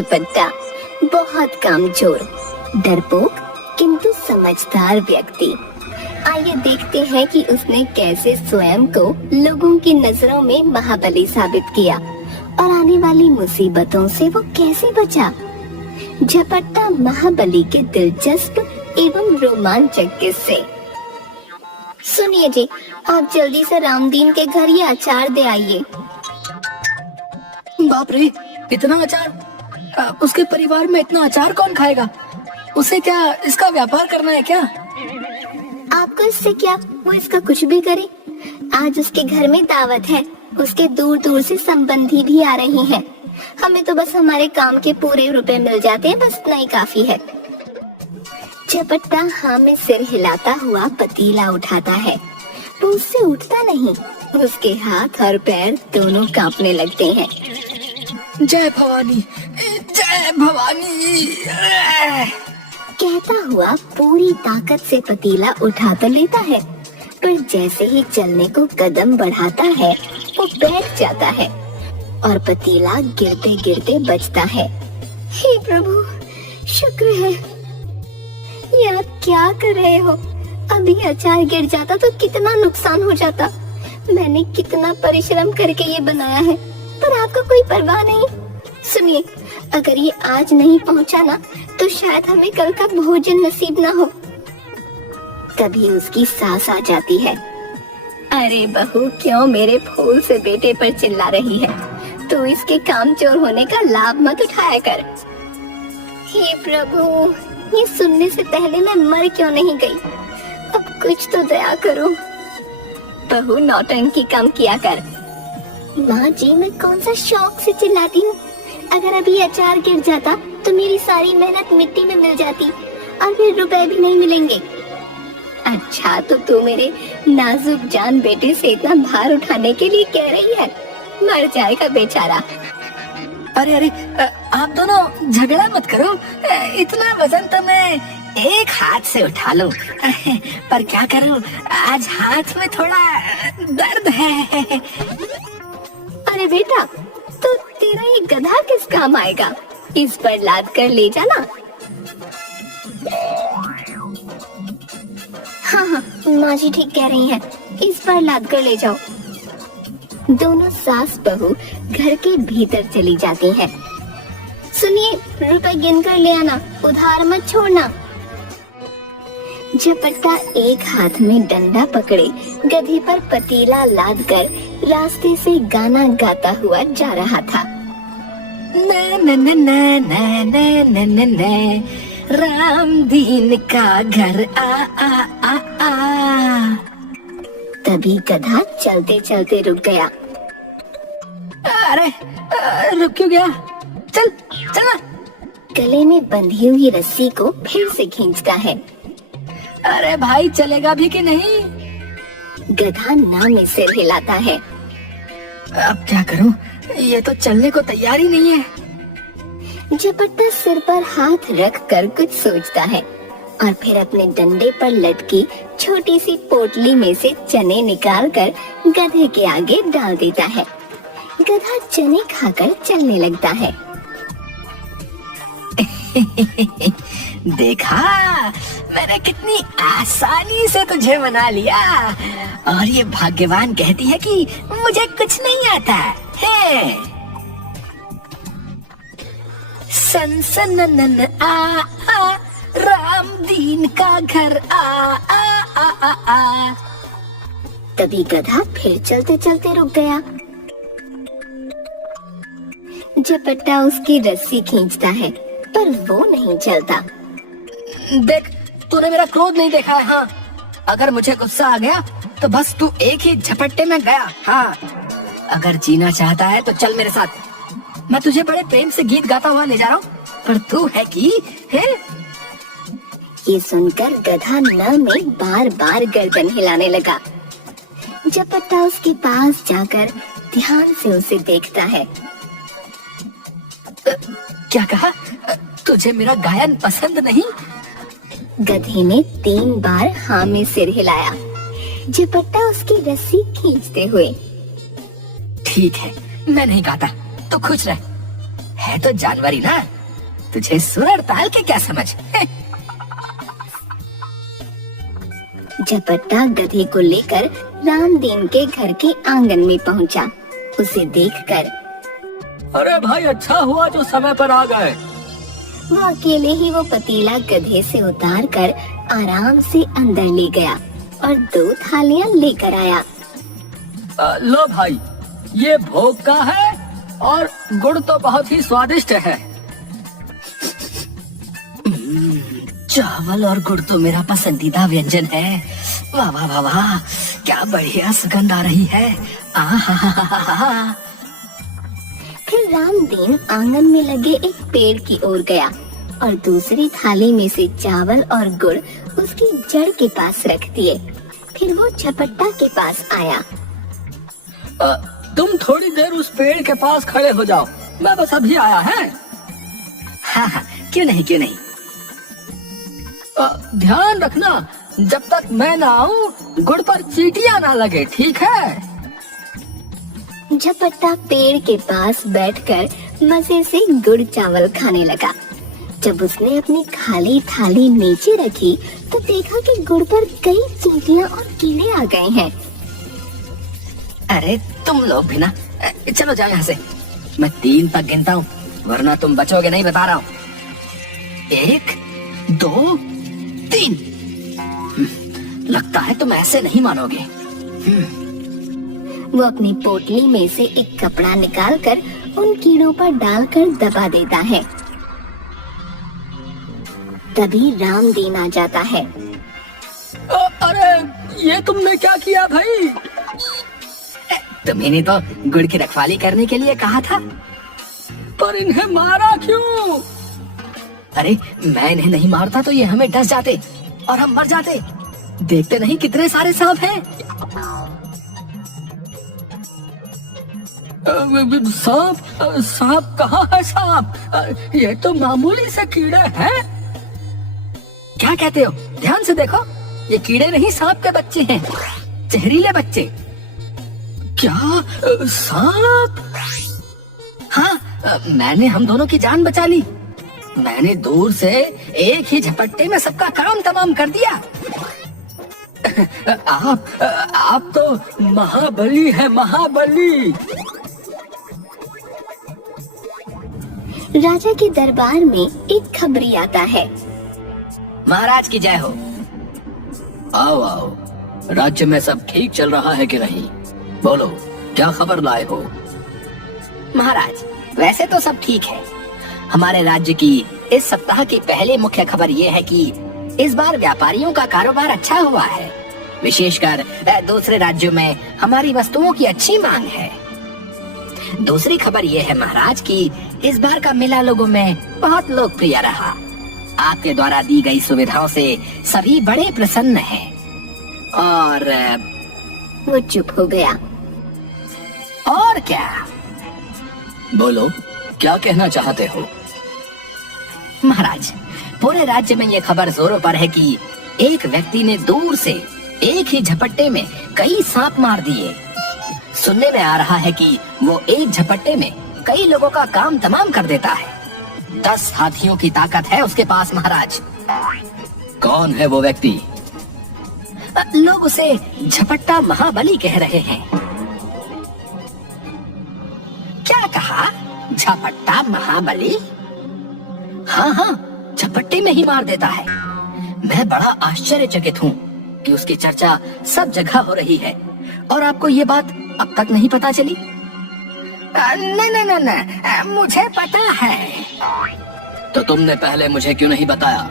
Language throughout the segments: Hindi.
झपट्टा बहुत कामचोर, डरपोक किंतु समझदार व्यक्ति। आइए देखते हैं कि उसने कैसे स्वयं को लोगों की नजरों में महाबली साबित किया और आने वाली मुसीबतों से वो कैसे बचा। झपट्टा महाबली के दिलचस्प एवं रोमांचक किस्से। सुनिए जी, आप जल्दी से रामदीन के घर ये अचार दे आइए। बाप रे, इतना अचार! उसके परिवार में इतना अचार कौन खाएगा? उसे क्या इसका व्यापार करना है क्या? आपको इससे क्या, वो इसका कुछ भी करे। आज उसके घर में दावत है, उसके दूर दूर से संबंधी भी आ रहे हैं। हमें तो बस हमारे काम के पूरे रुपए मिल जाते हैं, बस इतना ही काफी है। झपट्टा हाँ में सिर हिलाता हुआ पतीला उठाता है। वो उससे उठता नहीं, उसके हाथ और पैर दोनों कांपने लगते हैं। जय भवानी, जय भवानी! कहता हुआ पूरी ताकत से पतीला उठा तो लेता है, पर जैसे ही चलने को कदम बढ़ाता है वो बैठ जाता है और पतीला गिरते गिरते बचता है। हे प्रभु, शुक्र है। ये आप क्या कर रहे हो? अभी अचार गिर जाता तो कितना नुकसान हो जाता। मैंने कितना परिश्रम करके ये बनाया है, पर आपको कोई परवाह नहीं। सुनिए, अगर ये आज नहीं पहुंचा ना तो शायद हमें कल का भोजन नसीब ना हो। तभी उसकी सास आ जाती है। अरे बहू, क्यों मेरे फूल से बेटे पर चिल्ला रही है? तू इसके कामचोर होने का लाभ मत उठाया कर। हे प्रभु, ये सुनने से पहले मैं मर क्यों नहीं गई? अब कुछ तो दया करो। बहू, नौटंकी कम किया कर। माँ जी, मैं कौन सा शौक से चिल्लाती हूँ? अगर अभी अचार गिर जाता तो मेरी सारी मेहनत मिट्टी में मिल जाती और फिर रुपए भी नहीं मिलेंगे। अच्छा, तो तू मेरे नाजुक जान बेटे से इतना भार उठाने के लिए कह रही है? मर जाएगा बेचारा। अरे अरे, आप दोनों झगड़ा मत करो। इतना वजन तो मैं एक हाथ से उठा लूं, पर क्या करूं, आज हाथ में थोड़ा दर्द है। अरे बेटा, तो तेरा ये गधा किस काम आएगा? इस पर लाद कर ले जाना। हाँ हाँ, माँ जी ठीक कह रही हैं, इस पर लाद कर ले जाओ। दोनों सास बहू घर के भीतर चली जाती हैं। सुनिए, रुपए गिन कर ले आना, उधार मत छोड़ना। झपट्टा एक हाथ में डंडा पकड़े गधे पर पतीला लाद कर रास्ते से गाना गाता हुआ जा रहा था। न न न न न न न न न, रामदीन का घर आ आ आ आ। तभी गधा चलते चलते रुक गया। अरे, रुक क्यों गया? चल चल। गले में बंधी हुई रस्सी को फिर से खींचता है। अरे भाई, चलेगा भी कि नहीं? गधा ना में सिर हिलाता है। अब क्या करूं? ये तो चलने को तैयार ही नहीं है। झपट्टा सिर पर हाथ रख कर कुछ सोचता है और फिर अपने डंडे पर लटकी छोटी सी पोटली में से चने निकाल कर गधे के आगे डाल देता है। गधा चने खाकर चलने लगता है। देखा, मैंने कितनी आसानी से तुझे मना लिया। और ये भाग्यवान कहती है कि मुझे कुछ नहीं आता है। सन सन न न आ आ, रामदीन का घर आ आ आ आ आ। तभी गधा फिर चलते चलते रुक गया। झपट्टा उसकी रस्सी खींचता है, पर वो नहीं चलता। देख, तूने मेरा क्रोध नहीं देखा है। हाँ, अगर मुझे गुस्सा आ गया तो बस तू एक ही झपट्टे में गया। हाँ, अगर जीना चाहता है तो चल मेरे साथ। मैं तुझे बड़े प्रेम से गीत गाता हुआ ले जा रहा हूँ, पर तू है कि है? ये सुनकर गधा न में बार बार गर्दन हिलाने लगा। झपट्टा उसके पास जाकर ध्यान से उसे देखता है। क्या कहा? तुझे मेरा गायन पसंद नहीं? गधे ने 3 बार हाँ में सिर हिलाया। झपट्टा उसकी रस्सी खींचते हुए। ठीक है, मैं नहीं गाता, तो खुश रह। है तो जानवर ही ना। तुझे सुअर ताल के क्या समझ। झपट्टा गधे को लेकर रामदीन के घर के आंगन में पहुंचा। उसे देखकर अरे भाई, अच्छा हुआ जो समय पर आ गए। वो अकेले ही वो पतीला गधे से उतार कर आराम से अंदर ले गया और 2 थालियां लेकर आया। लो भाई, ये भोग का है और गुड़ तो बहुत ही स्वादिष्ट है। चावल और गुड़ तो मेरा पसंदीदा व्यंजन है। वाह वाह वाह वाह, क्या बढ़िया सुगंध आ रही है। आहा। फिर रामदीन आंगन में लगे एक पेड़ की ओर गया और दूसरी थाली में से चावल और गुड़ उसकी जड़ के पास रख दिए। फिर वो झपट्टा के पास आया। तुम थोड़ी देर उस पेड़ के पास खड़े हो जाओ, मैं बस अभी आया है। हाँ हाँ, क्यों नहीं क्यों नहीं। ध्यान रखना, जब तक मैं ना आऊं गुड़ पर चींटियां ना लगे, ठीक है। झपट्टा पेड़ के पास बैठकर मजे से गुड़ चावल खाने लगा। जब उसने अपनी खाली थाली नीचे रखी तो देखा कि गुड़ पर कई चींटियां और कीड़े आ गए हैं। अरे तुम लोग भी ना, चलो जाओ यहाँ से। मैं 3 तक गिनता हूँ, वरना तुम बचोगे नहीं, बता रहा हूँ। 1 2 3। लगता है तुम ऐसे नहीं मानोगे। वो अपनी पोटली में से एक कपड़ा निकालकर उन कीड़ों पर डालकर दबा देता है। तभी रामदीन आ जाता है। अरे ये तुमने क्या किया भाई? तुम्हें तो गुड़ की रखवाली करने के लिए कहा था। पर इन्हें मारा क्यों? अरे मैं इन्हें नहीं मारता तो ये हमें डस जाते और हम मर जाते। देखते नहीं कितने सारे सांप हैं। सांप? सांप कहाँ है सांप? ये तो मामूली से कीड़े हैं। क्या कहते हो? ध्यान से देखो, ये कीड़े नहीं सांप के बच्चे हैं, जहरीले बच्चे। क्या सांप? हाँ, मैंने हम दोनों की जान बचा ली। मैंने दूर से एक ही झपट्टे में सबका काम तमाम कर दिया। आप तो महाबली है, महाबली। राजा के दरबार में एक खबरी आता है। महाराज की जय हो। आओ आओ, राज्य में सब ठीक चल रहा है कि नहीं? बोलो, क्या खबर लाए हो? महाराज, वैसे तो सब ठीक है। हमारे राज्य की इस सप्ताह की पहली मुख्य खबर ये है कि इस बार व्यापारियों का कारोबार अच्छा हुआ है। विशेषकर दूसरे राज्यों में हमारी वस्तुओं की अच्छी मांग है। दूसरी खबर ये है महाराज कि इस बार का मेला लोगों में बहुत लोकप्रिय रहा। आपके द्वारा दी गई सुविधाओं से सभी बड़े प्रसन्न हैं। और वो चुप हो गया। और क्या? बोलो, क्या कहना चाहते हो? महाराज, पूरे राज्य में ये खबर जोरों पर है कि एक व्यक्ति ने दूर से एक ही झपट्टे में कई सांप मार दिए। सुनने में आ रहा है कि वो एक झपट्टे में कई लोगों का काम तमाम कर देता है। 10 हाथियों की ताकत है उसके पास महाराज। कौन है वो व्यक्ति? लोग उसे झपट्टा महाबली कह रहे हैं। क्या कहा? झपट्टा महाबली? हाँ हाँ, झपट्टे में ही मार देता है। मैं बड़ा आश्चर्यचकित हूँ कि उसकी चर्चा सब जगह हो रही है और आपको ये बात अब तक नहीं पता चली? नहीं, मुझे पता है। तो तुमने पहले मुझे क्यों नहीं बताया?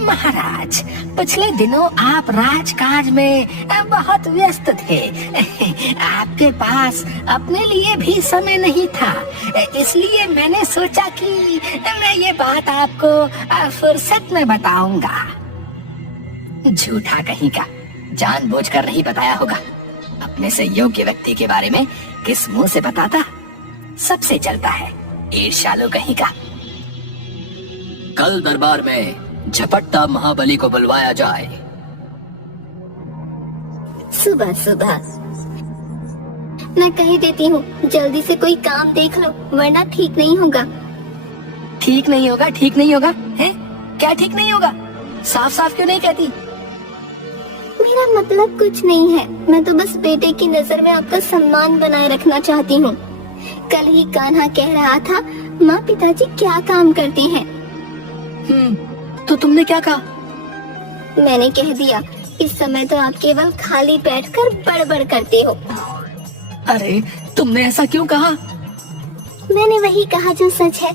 महाराज, पिछले दिनों आप राजकाज में बहुत व्यस्त थे। आपके पास अपने लिए भी समय नहीं था, इसलिए मैंने सोचा कि मैं ये बात आपको फुर्सत में बताऊंगा। झूठा कहीं का, जानबूझकर नहीं बताया होगा। अपने से योग्य व्यक्ति के बारे में किस मुंह से बताता? सबसे चलता है, ईर्ष्यालु कहीं का। कल दरबार में झपट्टा महाबली को बुलवाया जाए। सुबह सुबह मैं कह देती हूँ, जल्दी से कोई काम देख लो, वरना ठीक नहीं होगा। ठीक नहीं होगा, ठीक नहीं होगा, है? क्या ठीक नहीं होगा? साफ साफ क्यों नहीं कहती? मेरा मतलब कुछ नहीं है, मैं तो बस बेटे की नजर में आपका सम्मान बनाए रखना चाहती हूँ। कल ही कान्हा कह रहा था, माँ पिताजी क्या काम करते हैं? तो तुमने क्या कहा? मैंने कह दिया, इस समय तो आप केवल खाली बैठकर बड़बड़ करते हो। अरे तुमने ऐसा क्यों कहा? मैंने वही कहा जो सच है।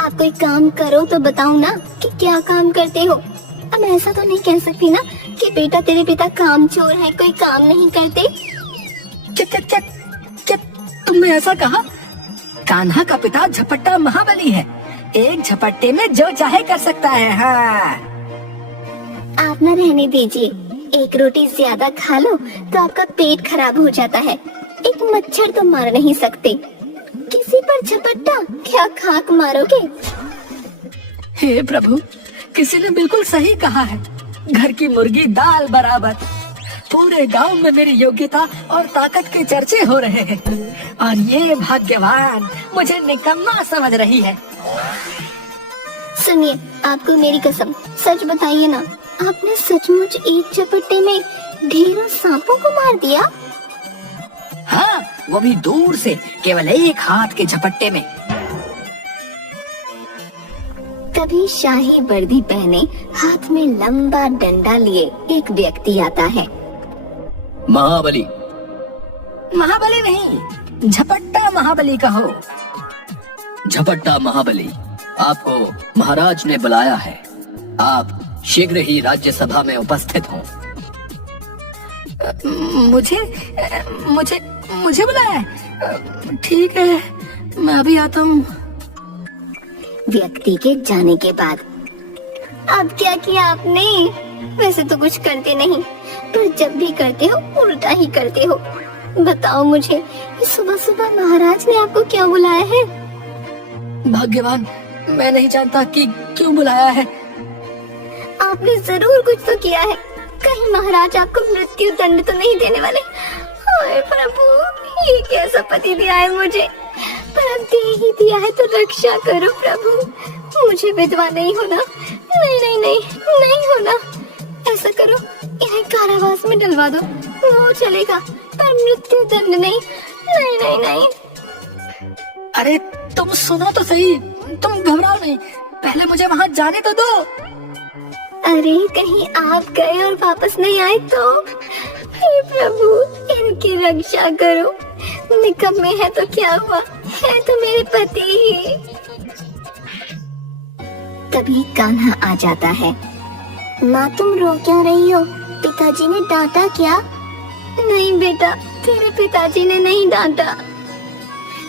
आप कोई काम करो तो बताओ ना कि क्या काम करते हो। अब ऐसा तो नहीं कह सकती ना कि बेटा तेरे पिता कामचोर है, कोई काम नहीं करते। क्या तुमने ऐसा कहा? कान्हा का पिता झपट्टा महाबली है, एक झपट्टे में जो चाहे कर सकता है। हाँ आप न रहने दीजिए, एक रोटी ज्यादा खा लो तो आपका पेट खराब हो जाता है। एक मच्छर तो मार नहीं सकते, किसी पर झपट्टा, क्या खाक मारोगे? हे प्रभु, किसी ने बिल्कुल सही कहा है, घर की मुर्गी दाल बराबर। पूरे गांव में मेरी योग्यता और ताकत के चर्चे हो रहे हैं और ये भाग्यवान मुझे निकम्मा समझ रही है। सुनिए, आपको मेरी कसम, सच बताइए ना, आपने सचमुच एक झपट्टे में ढेरों सांपों को मार दिया? हाँ, वो भी दूर से, केवल एक हाथ के झपट्टे में। तभी शाही वर्दी पहने, हाथ में लंबा डंडा लिए एक व्यक्ति आता है। महाबली। महाबली नहीं, झपट्टा महाबली कहो। झपट्टा महाबली, आपको महाराज ने बुलाया है, आप शीघ्र ही राज्यसभा में उपस्थित हों। मुझे मुझे मुझे बुलाया है? ठीक है, मैं अभी आता हूँ। व्यक्ति के जाने के बाद अब क्या किया आपने? वैसे तो कुछ करते नहीं, पर जब भी करते हो उल्टा ही करते हो। बताओ मुझे, सुबह सुबह महाराज ने आपको क्या बुलाया है? भाग्यवान, मैं नहीं जानता कि क्यों बुलाया है। आपने जरूर कुछ तो किया है, कहीं महाराज आपको मृत्यु दंड तो नहीं देने वाले? हाय प्रभु, ये कैसा पति दिया है मुझे, पर अब दे ही दिया है तो रक्षा करो प्रभु। मुझे विधवा नहीं होना, नहीं नहीं नहीं नहीं होना। ऐसा करो, इन्हें कारावास में डलवा दो, वो चलेगा, पर मृत्यु दंड नहीं, नहीं नहीं नहीं। अरे तुम सुनो तो सही, तुम घबराओ नहीं, पहले मुझे वहाँ जाने तो दो। अरे कहीं आप गए और वापस नहीं आए तो? हे प्रभु, इनकी रक्षा करो। निकम्मे है तो क्या हुआ, है तो मेरे पति ही। तभी कान्हा आ जाता है। माँ, तुम रो क्यों रही हो? पिताजी ने डांटा क्या? नहीं बेटा, तेरे पिताजी ने नहीं डांटा।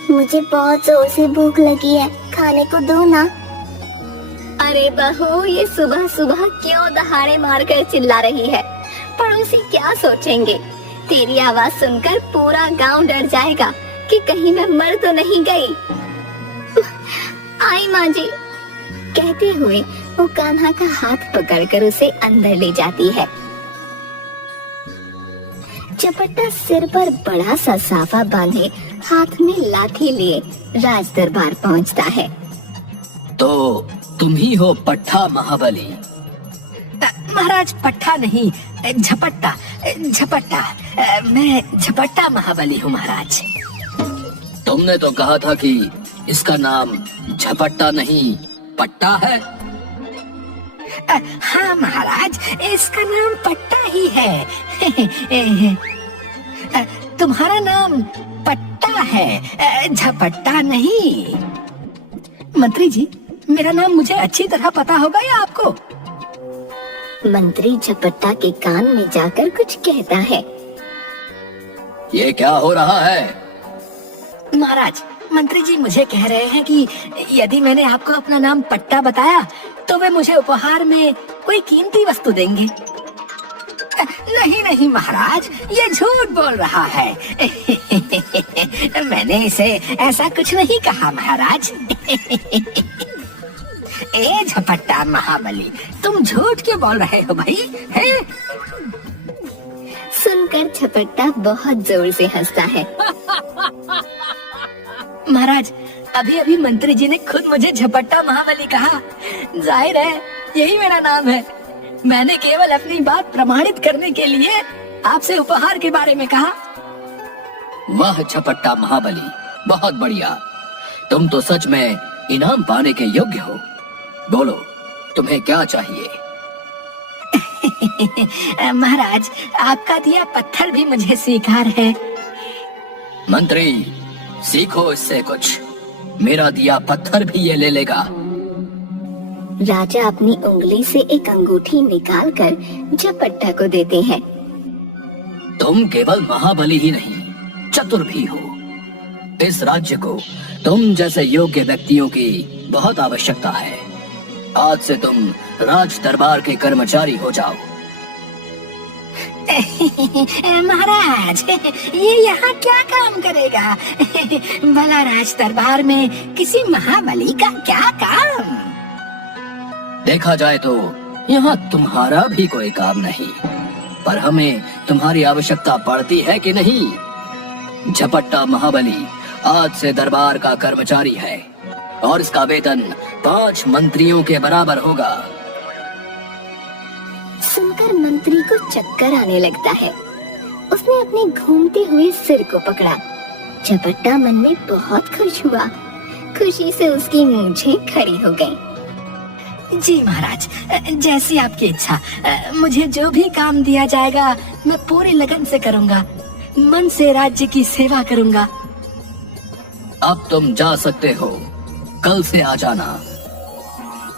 मुझे बहुत जोर से भूख लगी है, खाने को दो ना। अरे बहू, ये सुबह सुबह क्यों दहाड़े मारकर चिल्ला रही है? पड़ोसी क्या सोचेंगे? तेरी आवाज सुनकर पूरा गांव डर जाएगा कि कहीं मैं मर तो नहीं गई। आई माँ जी, कहते हुए वो कान्हा का हाथ पकड़कर उसे अंदर ले जाती है। झपट्टा सिर पर बड़ा सा साफा बांधे, हाथ में लाठी लिए राज दरबार पहुंचता है। तो तुम ही हो पट्टा महाबली? महाराज, पट्टा नहीं, झपट्टा झपट्टा। मैं झपट्टा महाबली हूँ महाराज। तुमने तो कहा था कि इसका नाम झपट्टा नहीं पट्टा है। हाँ महाराज, इसका नाम पट्टा ही है। तुम्हारा नाम पट्टा है, झपट्टा नहीं। मंत्री जी, मेरा नाम मुझे अच्छी तरह पता होगा या आपको? मंत्री झपट्टा के कान में जाकर कुछ कहता है। ये क्या हो रहा है? महाराज, मंत्री जी मुझे कह रहे हैं कि यदि मैंने आपको अपना नाम पट्टा बताया तो वे मुझे उपहार में कोई कीमती वस्तु देंगे। नहीं नहीं महाराज, ये झूठ बोल रहा है। मैंने इसे ऐसा कुछ नहीं कहा महाराज। ए झपट्टा महाबली, तुम झूठ क्यों बोल रहे हो भाई? हैं? सुनकर झपट्टा बहुत जोर से हंसता है। महाराज, अभी अभी मंत्री जी ने खुद मुझे झपट्टा महाबली कहा। जाहिर है यही मेरा नाम है। मैंने केवल अपनी बात प्रमाणित करने के लिए आपसे उपहार के बारे में कहा। वाह झपट्टा महाबली, बहुत बढ़िया। तुम तो सच में इनाम पाने के योग्य हो। बोलो, तुम्हें क्या चाहिए? महाराज, आपका दिया पत्थर भी मुझे स्वीकार है। मंत्री, सीखो इससे कुछ। मेरा दिया पत्थर भी ये ले लेगा। राजा अपनी उंगली से एक अंगूठी निकालकर झपट्टा को देते हैं। तुम केवल महाबली ही नहीं, चतुर भी हो। इस राज्य को तुम जैसे योग्य व्यक्तियों की बहुत आवश्यकता है। आज से तुम राज दरबार के कर्मचारी हो जाओ। महाराज, ये यहाँ क्या काम करेगा? भला राज दरबार में किसी महाबली का क्या काम? देखा जाए तो यहाँ तुम्हारा भी कोई काम नहीं, पर हमें तुम्हारी आवश्यकता पड़ती है कि नहीं? झपट्टा महाबली आज से दरबार का कर्मचारी है और इसका वेतन 5 मंत्रियों के बराबर होगा। सुनकर मंत्री को चक्कर आने लगता है। उसने अपने घूमते हुए सिर को पकड़ा। झपट्टा मन में बहुत खुश हुआ। खुशी से उसकी मूंछें खड़ी हो गईं। जी महाराज, जैसी आपकी इच्छा। मुझे जो भी काम दिया जाएगा मैं पूरी लगन से करूँगा। मन से राज्य की सेवा करूँगा। अब तुम जा सकते हो, कल से आ जाना।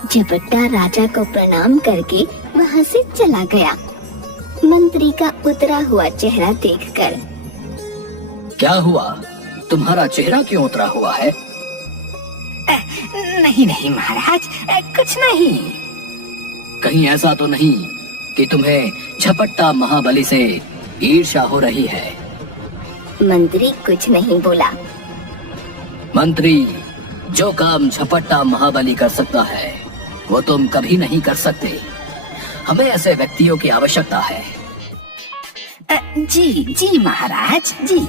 झपट्टा राजा को प्रणाम करके वहाँ से चला गया। मंत्री का उतरा हुआ चेहरा देखकर, क्या हुआ? तुम्हारा चेहरा क्यों उतरा हुआ है? नहीं नहीं महाराज, कुछ नहीं। कहीं ऐसा तो नहीं कि तुम्हें झपट्टा महाबली से ईर्ष्या हो रही है? मंत्री कुछ नहीं बोला। मंत्री, जो काम झपट्टा महाबली कर सकता है वो तुम कभी नहीं कर सकते। हमें ऐसे व्यक्तियों की आवश्यकता है। जी जी महाराज जी।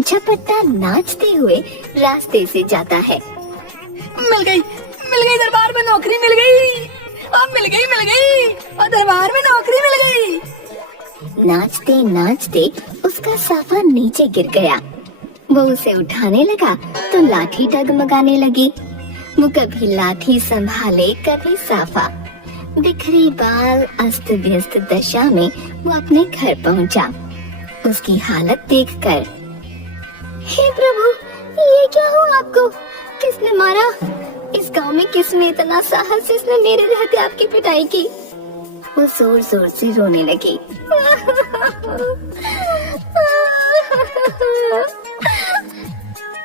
झपट्टा नाचते हुए रास्ते से जाता है। मिल गई दरबार में नौकरी मिल गई। अब मिल गई और दरबार में नौकरी मिल गई। नाचते नाचते उसका साफा नीचे गिर गया। वो उसे उठाने लगा तो लाठी डगमगाने लगी। वो कभी लाठी संभाले, कभी साफा। बिखरे बाल, अस्त व्यस्त दशा में वो अपने घर पहुंचा। उसकी हालत देखकर, हे प्रभु, ये क्या हुआ आपको? किसने मारा? इस गांव में किसने इतना साहस जिसने मेरे रहते आपकी पिटाई की? वो जोर जोर से रोने लगी।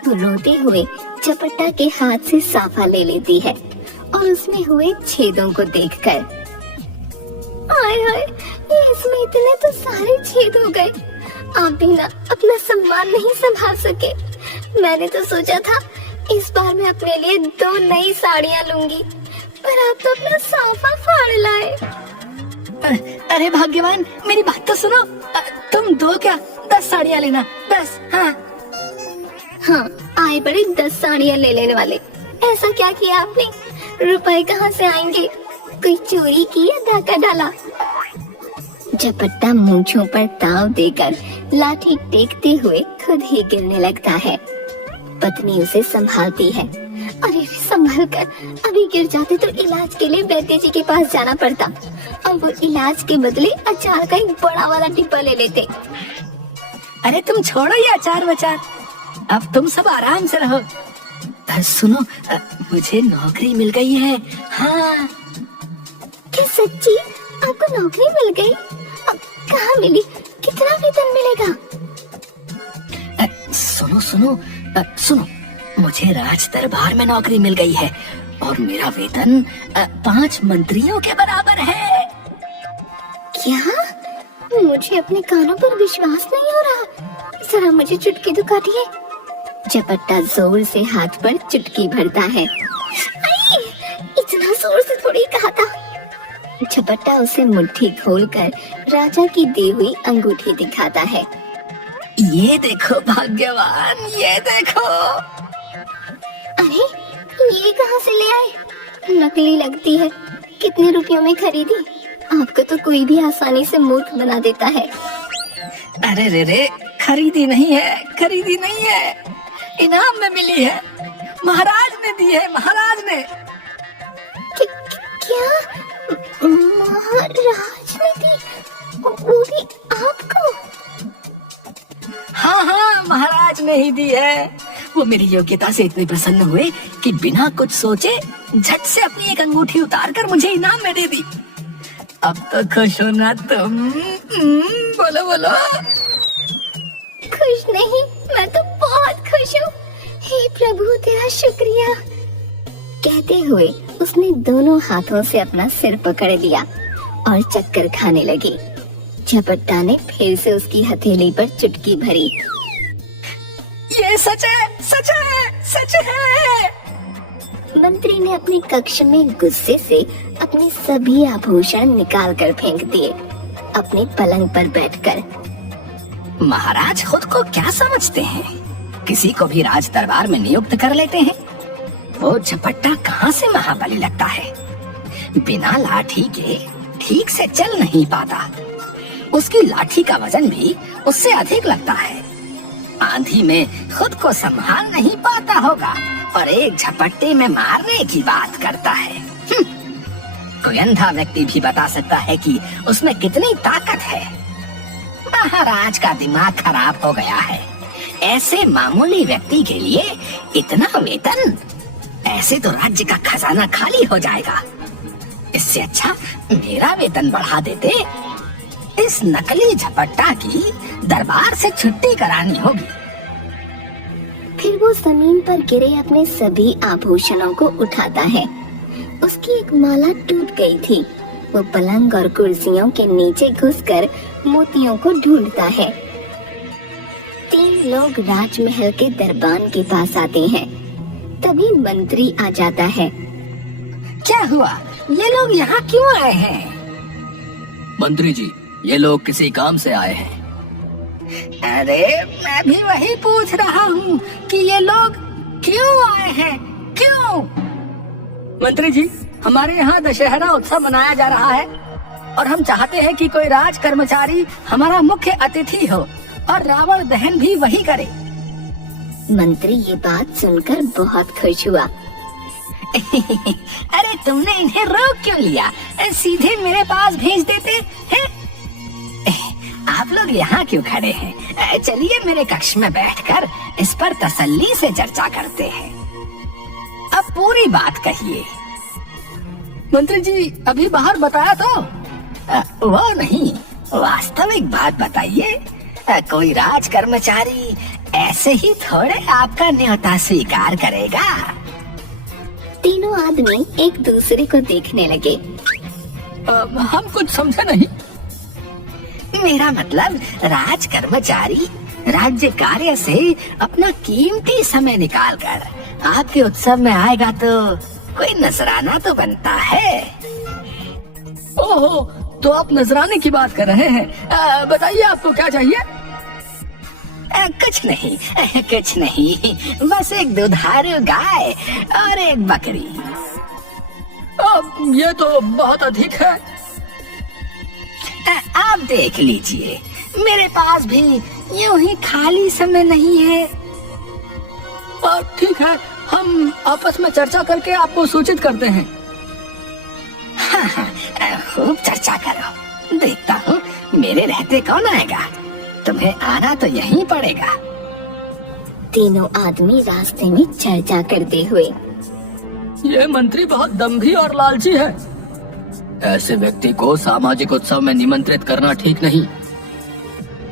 वो रोते हुए झपट्टा के हाथ से साफा ले लेती है और उसमें हुए छेदों को देखकर, हाय हाय, ये इसमें इतने तो सारे छेद हो गए। आप भी ना अपना सम्मान नहीं संभाल सके। मैंने तो सोचा था इस बार मैं अपने लिए 2 नई साड़ियाँ लूंगी, पर आप तो अपना साफा फाड़ लाए। अरे भाग्यवान, मेरी बात तो सुनो। तुम 2 क्या 10 साड़ियाँ लेना, 10। हाँ, आए बड़े 10 साड़ियाँ ले लेने वाले। ऐसा क्या किया आपने? रुपए कहाँ से आएंगे? कोई चोरी की या डाका डाला? झपट्टा मूंछों पर ताव देकर लाठी टेकते हुए खुद ही गिरने लगता है। पत्नी उसे संभालती है। अरे संभल कर, अभी गिर जाते तो इलाज के लिए वैद्य जी के पास जाना पड़ता और वो इलाज के बदले अचार का एक बड़ा वाला डिब्बा ले लेते। अरे तुम छोड़ो ये अचार वचार, अब तुम सब आराम से रहो। सुनो, मुझे नौकरी मिल गई है। हाँ। क्या सच्ची? आपको नौकरी मिल गई? कहाँ मिली? कितना वेतन मिलेगा? सुनो, मुझे राज दरबार में नौकरी मिल गई है और मेरा वेतन 5 मंत्रियों के बराबर है। क्या? मुझे अपने कानों पर विश्वास नहीं हो रहा। जरा मुझे चुटकी दिखाइए। झपट्टा जोर से हाथ पर चुटकी भरता है। इतना जोर से थोड़ी कहा था। झपट्टा उसे मुट्ठी खोलकर राजा की दी हुई अंगूठी दिखाता है। ये देखो भाग्यवान, ये देखो। अरे ये कहाँ से ले आए? नकली लगती है। कितने रुपयों में खरीदी? आपको तो कोई भी आसानी से मूर्ख बना देता है। अरे रे, खरीदी नहीं है, खरीदी नहीं है, इनाम में मिली है। महाराज ने दी है, महाराज ने। क्या? महाराज ने दी? वो भी आपको? हाँ, महाराज ने ही दी है। वो मेरी योग्यता से इतने प्रसन्न हुए कि बिना कुछ सोचे झट से अपनी एक अंगूठी उतार कर मुझे इनाम में दे दी। अब तो खुश हो ना तुम? बोलो बोलो। खुश नहीं, मैं तो बहुत खुश हूँ। हे प्रभु तेरा शुक्रिया। कहते हुए उसने दोनों हाथों से अपना सिर पकड़ लिया और चक्कर खाने लगी। झपट्टा ने फिर से उसकी हथेली पर चुटकी भरी। ये सच है, सच है, सच है। मंत्री ने अपने कक्ष में गुस्से से अपने सभी आभूषण निकाल कर फेंक दिए। अपने पलंग पर बैठकर। महाराज खुद को क्या समझते हैं? किसी को भी राज दरबार में नियुक्त कर लेते हैं। वो झपट्टा कहाँ से महाबली लगता है? बिना लाठी के ठीक से चल नहीं पाता। उसकी लाठी का वजन भी उससे अधिक लगता है। आंधी में खुद को संभाल नहीं पाता होगा और एक झपट्टे में मारने की बात करता है। कोई अंधा व्यक्ति भी बता सकता है कि उसमें कितनी ताकत है। महाराज का दिमाग खराब हो गया है। ऐसे मामूली व्यक्ति के लिए इतना वेतन? ऐसे तो राज्य का खजाना खाली हो जाएगा। इससे अच्छा मेरा वेतन बढ़ा देते। इस नकली झपट्टा की दरबार से छुट्टी करानी होगी। फिर वो जमीन पर गिरे अपने सभी आभूषणों को उठाता है। उसकी एक माला टूट गई थी। वो पलंग और कुर्सियों के नीचे घुसकर मोतियों को ढूंढता है। 3 लोग राजमहल के दरबान के पास आते हैं। तभी मंत्री आ जाता है। क्या हुआ? ये लोग यहाँ क्यों आए हैं? मंत्री जी, ये लोग किसी काम से आए हैं। अरे मैं भी वही पूछ रहा हूँ कि ये लोग क्यों आए हैं, क्यों? मंत्री जी, हमारे यहाँ दशहरा उत्सव मनाया जा रहा है और हम चाहते हैं कि कोई राज कर्मचारी हमारा मुख्य अतिथि हो और रावण दहन भी वही करे। मंत्री ये बात सुनकर बहुत खुश हुआ। अरे तुमने इन्हें रोक क्यों लिया? सीधे मेरे पास भेज देते हैं। आप लोग यहाँ क्यों खड़े हैं? चलिए मेरे कक्ष में बैठकर इस पर तसल्ली से चर्चा करते हैं। अब पूरी बात कहिए। मंत्री जी, अभी बाहर बताया तो वो नहीं, वास्तविक बात बताइए। कोई राज कर्मचारी ऐसे ही थोड़े आपका न्योता स्वीकार करेगा। तीनों आदमी एक दूसरे को देखने लगे। हम कुछ समझे नहीं। मेरा मतलब राज कर्मचारी राज्य कार्य से अपना कीमती समय निकालकर आपके उत्सव में आएगा तो कोई नजराना तो बनता है। ओहो, तो आप नजराने की बात कर रहे हैं। बताइए आपको क्या चाहिए? कुछ नहीं, कुछ नहीं, बस एक दुधारू गाय और एक बकरी। ये तो बहुत अधिक है। आप देख लीजिए, मेरे पास भी यूं ही खाली समय नहीं है। ठीक है, हम आपस में चर्चा करके आपको सूचित करते हैं। हाँ, खूब चर्चा करो। देखता हूँ मेरे रहते कौन आएगा। तुम्हें आना तो यहीं पड़ेगा। तीनों आदमी रास्ते में चर्चा करते हुए। ये मंत्री बहुत दम्भी और लालची है। ऐसे व्यक्ति को सामाजिक उत्सव में निमंत्रित करना ठीक नहीं।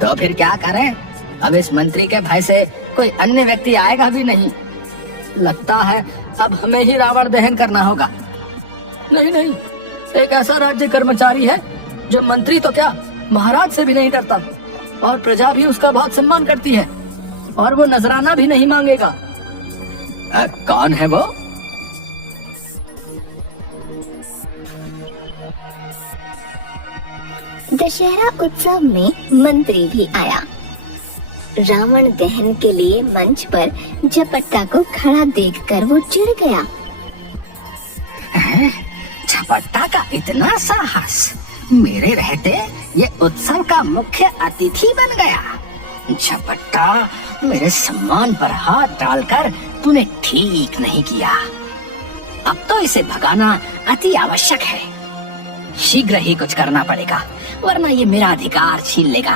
तो फिर क्या करें? अब इस मंत्री के भय से कोई अन्य व्यक्ति आएगा भी नहीं। लगता है अब हमें ही रावण दहन करना होगा। नहीं नहीं, एक ऐसा राज्य कर्मचारी है जो मंत्री तो क्या महाराज से भी नहीं डरता और प्रजा भी उसका बहुत सम्मान करती है और वो नजराना भी नहीं मांगेगा। कौन है वो? दशहरा उत्सव में मंत्री भी आया। रावण दहन के लिए मंच पर झपट्टा को खड़ा देखकर वो चिढ़ गया। झपट्टा का इतना साहस, मेरे रहते ये उत्सव का मुख्य अतिथि बन गया। झपट्टा, मेरे सम्मान पर हाथ डालकर तूने ठीक नहीं किया। अब तो इसे भगाना अति आवश्यक है। शीघ्र ही कुछ करना पड़ेगा, वरना ये मेरा अधिकार छीन लेगा।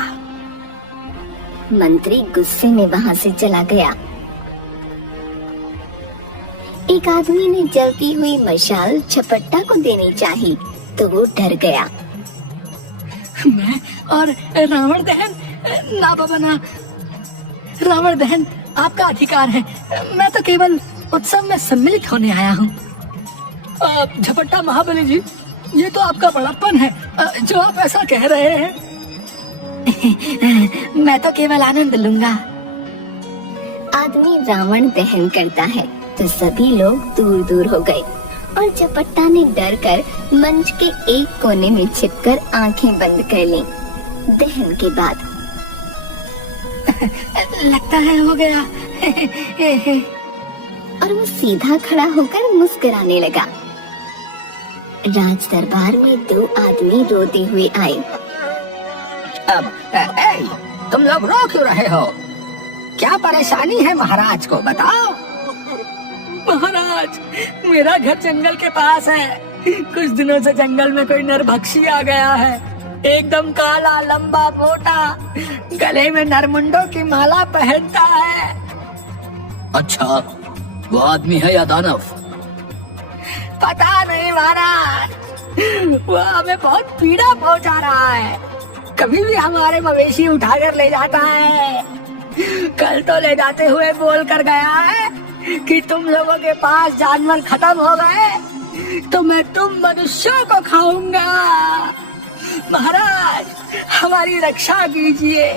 मंत्री गुस्से में वहां से चला गया। एक आदमी ने जलती हुई मशाल झपट्टा को देनी चाहिए तो वो डर गया। मैं और रावण दहन ना बाबा ना, रावण दहन आपका अधिकार है। मैं तो केवल उत्सव में सम्मिलित होने आया हूँ। झपट्टा महाबली जी, ये तो आपका बड़प्पन है जो आप ऐसा कह रहे हैं। मैं तो केवल आनंद लूंगा। आदमी रावण दहन करता है तो सभी लोग दूर दूर हो गए और झपट्टा ने डर कर मंच के एक कोने में छिपकर आंखें बंद कर लीं। दहन के बाद लगता है हो गया। और वो सीधा खड़ा होकर मुस्कुराने लगा। राज दरबार में दो आदमी रोते हुए आए। अब तुम लोग रो क्यों रहे हो? क्या परेशानी है महाराज को बताओ। महाराज, मेरा घर जंगल के पास है। कुछ दिनों से जंगल में कोई नरभक्षी आ गया है। एकदम काला, लंबा, मोटा, गले में नरमुंडों की माला पहनता है। अच्छा, वो आदमी है या दानव? पता नहीं महाराज, वो हमें बहुत पीड़ा पहुंचा रहा है। कभी भी हमारे मवेशी उठाकर ले जाता है। कल तो ले जाते हुए बोल कर गया है कि तुम लोगों के पास जानवर खत्म हो गए तो मैं तुम मनुष्यों को खाऊंगा। महाराज, हमारी रक्षा कीजिए,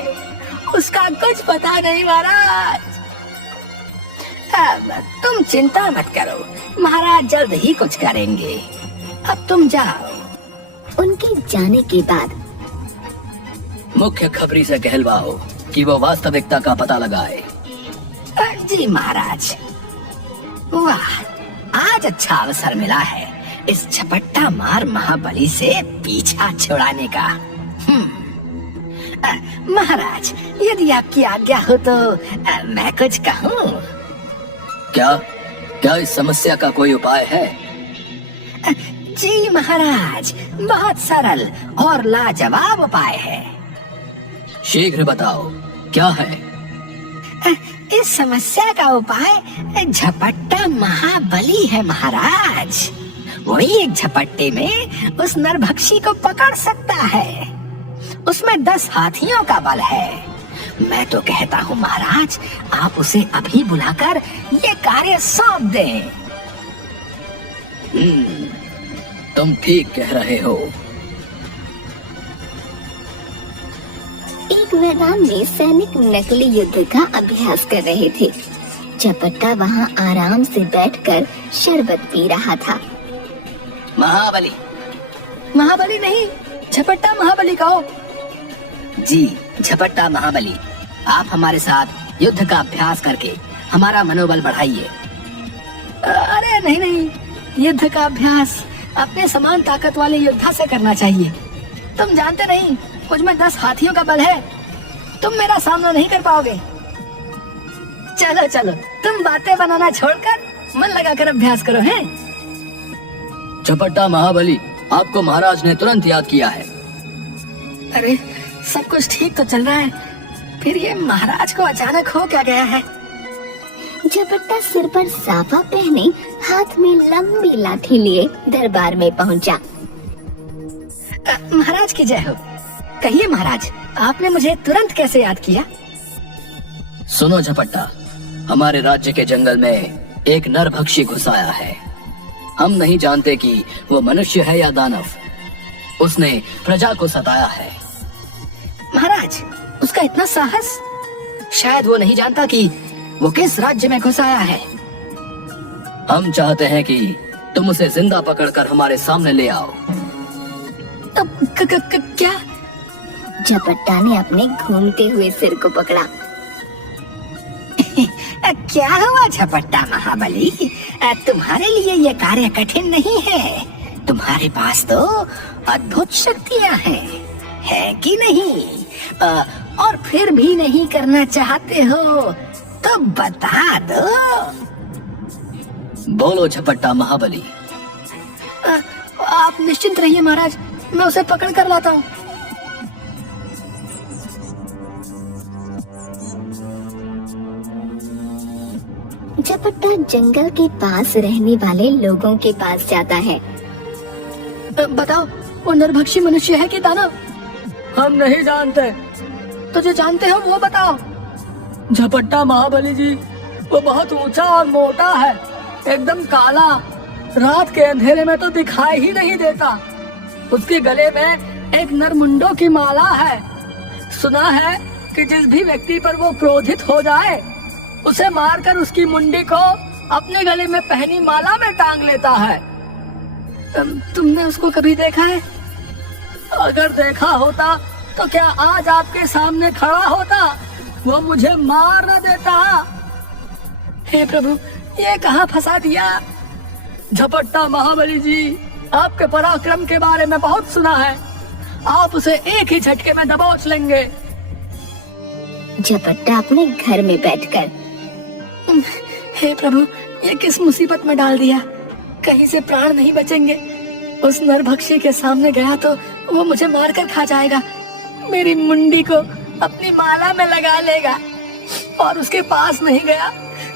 उसका कुछ पता नहीं महाराज। अब तुम चिंता मत करो, महाराज जल्द ही कुछ करेंगे। अब तुम जाओ। उनके जाने के बाद मुख्य खबरी से कहलवाओ कि वो वास्तविकता का पता लगाए। जी महाराज। वाह, आज अच्छा अवसर मिला है इस झपट्टा मार महाबली से पीछा छुड़ाने का। महाराज, यदि आपकी आज्ञा हो तो मैं कुछ कहूँ। क्या इस समस्या का कोई उपाय है? जी महाराज, बहुत सरल और लाजवाब उपाय है। शीघ्र बताओ, क्या है? इस समस्या का उपाय झपट्टा महाबली है महाराज। वही एक झपट्टे में उस नरभक्षी को पकड़ सकता है। उसमें 10 हाथियों का बल है। मैं तो कहता हूँ महाराज, आप उसे अभी बुलाकर ये कार्य सौंप दें। तुम ठीक कह रहे हो। एक मैदान में सैनिक नकली युद्ध का अभ्यास कर रहे थे। झपट्टा वहाँ आराम से बैठकर शरबत पी रहा था। महाबली? महाबली नहीं, झपट्टा महाबली कहो। जी, झपट्टा महाबली, आप हमारे साथ युद्ध का अभ्यास करके हमारा मनोबल बढ़ाइए। अरे नहीं, युद्ध का अभ्यास अपने समान ताकत वाले योद्धा से करना चाहिए। तुम जानते नहीं, मुझ में 10 हाथियों का बल है। तुम मेरा सामना नहीं कर पाओगे। चलो, तुम बातें बनाना छोड़कर मन लगाकर अभ्यास करो। हैं? झपट्टा महाबली, आपको महाराज ने तुरंत याद किया है। अरे, सब कुछ ठीक तो चल रहा है, फिर ये महाराज को अचानक हो क्या गया है? झपट्टा सिर पर साफा पहने, हाथ में लंबी लाठी लिए दरबार में पहुंचा। महाराज की जय हो। कहिए महाराज, आपने मुझे तुरंत कैसे याद किया? सुनो झपट्टा, हमारे राज्य के जंगल में एक नरभक्षी घुस आया है। हम नहीं जानते कि वो मनुष्य है या दानव। उसने प्रजा को सताया है। महाराज, उसका इतना साहस? शायद वो नहीं जानता कि वो किस राज्य में घुस आया है। हम चाहते हैं कि तुम उसे जिंदा पकड़कर हमारे सामने ले आओ। क्या? झपट्टा ने अपने घूमते हुए सिर को पकड़ा। क्या हुआ झपट्टा महाबली? तुम्हारे लिए ये कार्य कठिन नहीं है। तुम्हारे पास तो अद्भुत शक्तियां हैं, है कि नहीं? और फिर भी नहीं करना चाहते हो तो बता दो। बोलो झपट्टा महाबली। आप निश्चिंत रहिए महाराज, मैं उसे पकड़ कर लाता हूँ। झपट्टा जंगल के पास रहने वाले लोगों के पास जाता है। बताओ, वो नरभक्षी मनुष्य है कि दानव? हम नहीं जानते। तो जो जानते हो वो बताओ। झपट्टा महाबली जी, वो बहुत ऊंचा और मोटा है, एकदम काला, रात के अंधेरे में तो दिखाई ही नहीं देता। उसके गले में एक नरमुंडों की माला है। सुना है कि जिस भी व्यक्ति पर वो क्रोधित हो जाए उसे मारकर उसकी मुंडी को अपने गले में पहनी माला में टांग लेता है। तुमने उसको कभी देखा है? अगर देखा होता तो क्या आज आपके सामने खड़ा होता? वो मुझे मार न देता। हे प्रभु, ये कहाँ फंसा दिया? झपट्टा महाबली जी, आपके पराक्रम के बारे में बहुत सुना है। आप उसे एक ही झटके में दबोच लेंगे। झपट्टा अपने घर में बैठकर, हे प्रभु, ये किस मुसीबत में डाल दिया? कहीं से प्राण नहीं बचेंगे। उस नरभक्षी के सामने गया तो वो मुझे मारकर खा जाएगा, मेरी मुंडी को अपनी माला में लगा लेगा, और उसके पास नहीं गया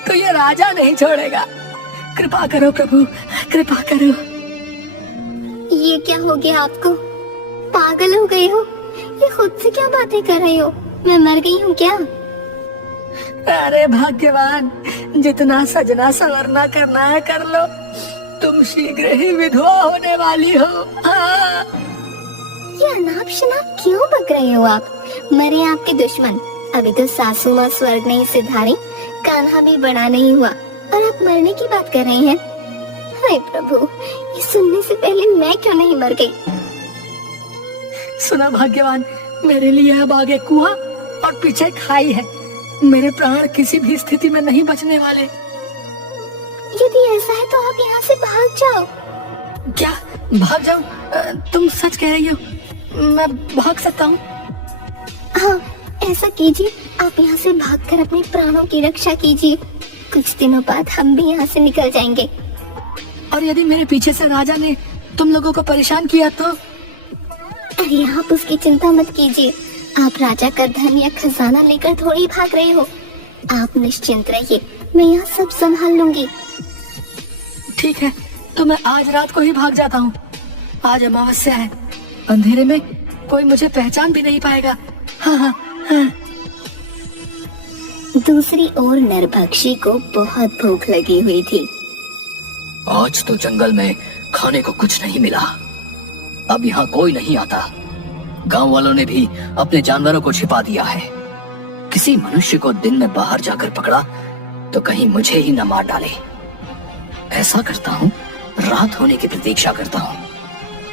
तो ये राजा नहीं छोड़ेगा। कृपा करो प्रभु, कृपा करो। ये क्या हो गया आपको? पागल हो गए हो? ये खुद से क्या बातें कर रहे हो? मैं मर गई हूँ क्या? अरे भाग्यवान, जितना सजना संवरना करना है कर लो, तुम शीघ्र ही विधवा होने वाली हो। हाँ। ये अनाप शनाप क्यों बक रहे हो आप? मरे आपके दुश्मन। अभी तो सासू माँ स्वर्ग नहीं सिधारी, कान्हा भी बड़ा नहीं हुआ, और आप मरने की बात कर रहे हैं। हाय प्रभु, ये सुनने से पहले मैं क्यों नहीं मर गई? सुना भाग्यवान, मेरे लिए अब आगे कुआं और पीछे खाई है। मेरे प्राण किसी भी स्थिति में नहीं बचने वाले। यदि ऐसा है तो आप यहाँ से भाग जाओ। क्या भाग जाऊं? तुम सच कह रही हो? मैं भाग सकता हूँ? हाँ, ऐसा कीजिए, आप यहाँ से भागकर अपने प्राणों की रक्षा कीजिए। कुछ दिनों बाद हम भी यहाँ से निकल जाएंगे। और यदि मेरे पीछे से राजा ने तुम लोगों को परेशान किया तो? अरे आप उसकी चिंता मत कीजिए। आप राजा का धन या खजाना लेकर थोड़ी भाग रहे हो। आप निश्चिंत रहिए, मैं यहाँ सब संभाल लूंगी। ठीक है, तो मैं आज रात को ही भाग जाता हूँ। आज अमावस्या है, अंधेरे में कोई मुझे पहचान भी नहीं पाएगा। हाँ हाँ हाँ। दूसरी ओर नरभक्षी को बहुत भूख लगी हुई थी। आज तो जंगल में खाने को कुछ नहीं मिला। अब यहाँ कोई नहीं आता। गांव वालों ने भी अपने जानवरों को छिपा दिया है। किसी मनुष्य को दिन में बाहर जाकर पकड़ा तो कहीं मुझे ही न मार डाले। ऐसा करता हूँ, रात होने की प्रतीक्षा करता हूँ।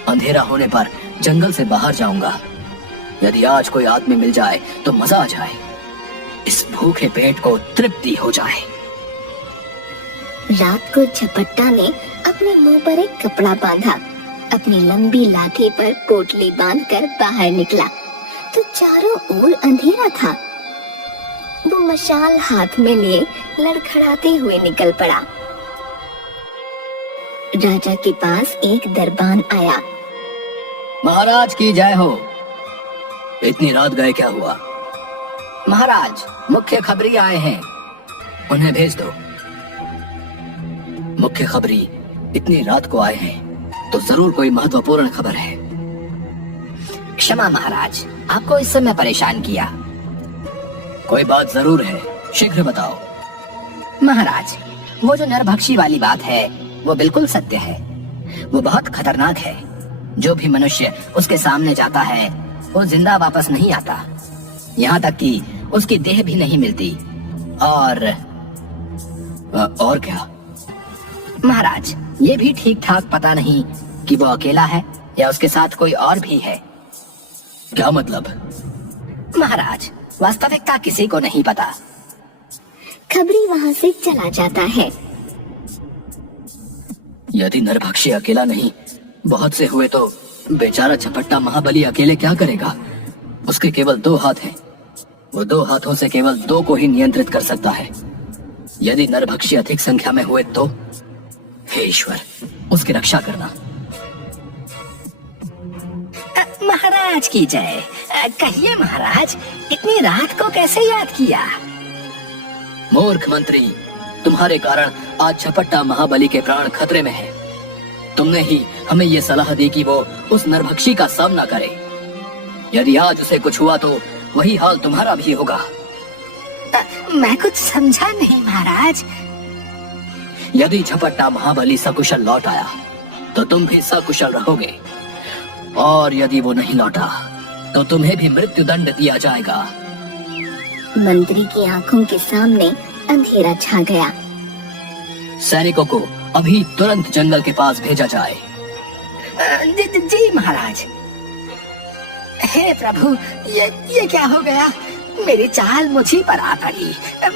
अंधेरा होने पर जंगल से बाहर जाऊंगा। यदि आज कोई आदमी मिल जाए तो मजा आ जाए, इस भूखे पेट को तृप्ति हो जाए। रात को झपट्टा ने अपने मुंह पर एक कपड़ा बांधा, अपनी लंबी लाठी पर पोटली बांधकर बाहर निकला तो चारों ओर अंधेरा था। वो मशाल हाथ में लिए लड़खड़ाते हुए निकल पड़ा। राजा के पास एक दरबान आया। महाराज की जय हो। इतनी रात गए क्या हुआ? महाराज, मुख्य खबरी आए हैं, उन्हें भेज दो। मुख्य खबरी इतनी रात को आए हैं तो जरूर कोई महत्वपूर्ण खबर है। क्षमा महाराज, आपको इस समय परेशान किया। कोई बात जरूर है, शीघ्र बताओ। महाराज, वो जो नरभक्षी वाली बात है वो बिल्कुल सत्य है। वो बहुत खतरनाक है। जो भी मनुष्य उसके सामने जाता है वो जिंदा वापस नहीं आता। यहाँ तक कि उसकी देह भी नहीं मिलती। और क्या? महाराज, ये भी ठीक ठाक पता नहीं कि वो अकेला है या उसके साथ कोई और भी है। क्या मतलब? महाराज, वास्तविकता किसी को नहीं पता। खबरी वहाँ से चला जाता है। यदि नरभक्षी अकेला नहीं, बहुत से हुए तो बेचारा झपट्टा महाबली अकेले क्या करेगा? उसके केवल 2 हाथ हैं। वो 2 हाथों से केवल 2 को ही नियंत्रित कर सकता है। यदि नरभक्षी अधिक संख्या में हुए तो हे ईश्वर, उसकी रक्षा करना। महाराज की जय। कहिए महाराज, इतनी रात को कैसे याद किया? मूर्ख मंत्री, तुम्हारे कारण आज झपट्टा महाबली के प्राण खतरे में हैं। तुमने ही हमें ये सलाह दी कि वो उस नरभक्षी का सामना करे। यदि आज उसे कुछ हुआ तो वही हाल तुम्हारा भी होगा। मैं कुछ समझा नहीं महाराज। यदि झपट्टा महाबली सकुशल लौट आया तो तुम भी सकुशल रहोगे, और यदि वो नहीं लौटा तो तुम्हें भी मृत्युदंड दिया जाएगा। मंत्री की आंखों के सामने अंधेरा छा गया। सैनिकों को अभी तुरंत जंगल के पास भेजा जाए। जी महाराज। हे प्रभु, ये क्या हो गया? मेरी चाल मुझी पर आ पड़ी।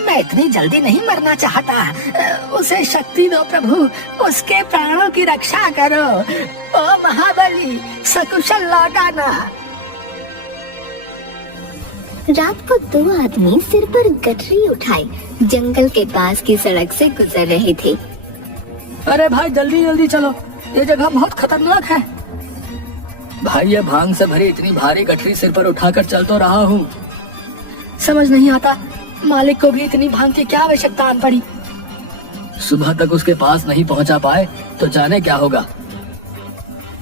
मैं इतनी जल्दी नहीं मरना चाहता। उसे शक्ति दो प्रभु, उसके प्राणों की रक्षा करो। ओ महाबली, सकुशल लौट आना। रात को 2 आदमी सिर पर गठरी उठाए जंगल के पास की सड़क से गुजर रहे थे। अरे भाई, जल्दी जल्दी चलो, ये जगह बहुत खतरनाक है। भाई, ये भांग से भरी इतनी भारी गठरी सिर पर उठाकर चल तो रहा हूँ। समझ नहीं आता, मालिक को भी इतनी भांग की क्या आवश्यकता आन पड़ी। सुबह तक उसके पास नहीं पहुँचा पाए तो जाने क्या होगा।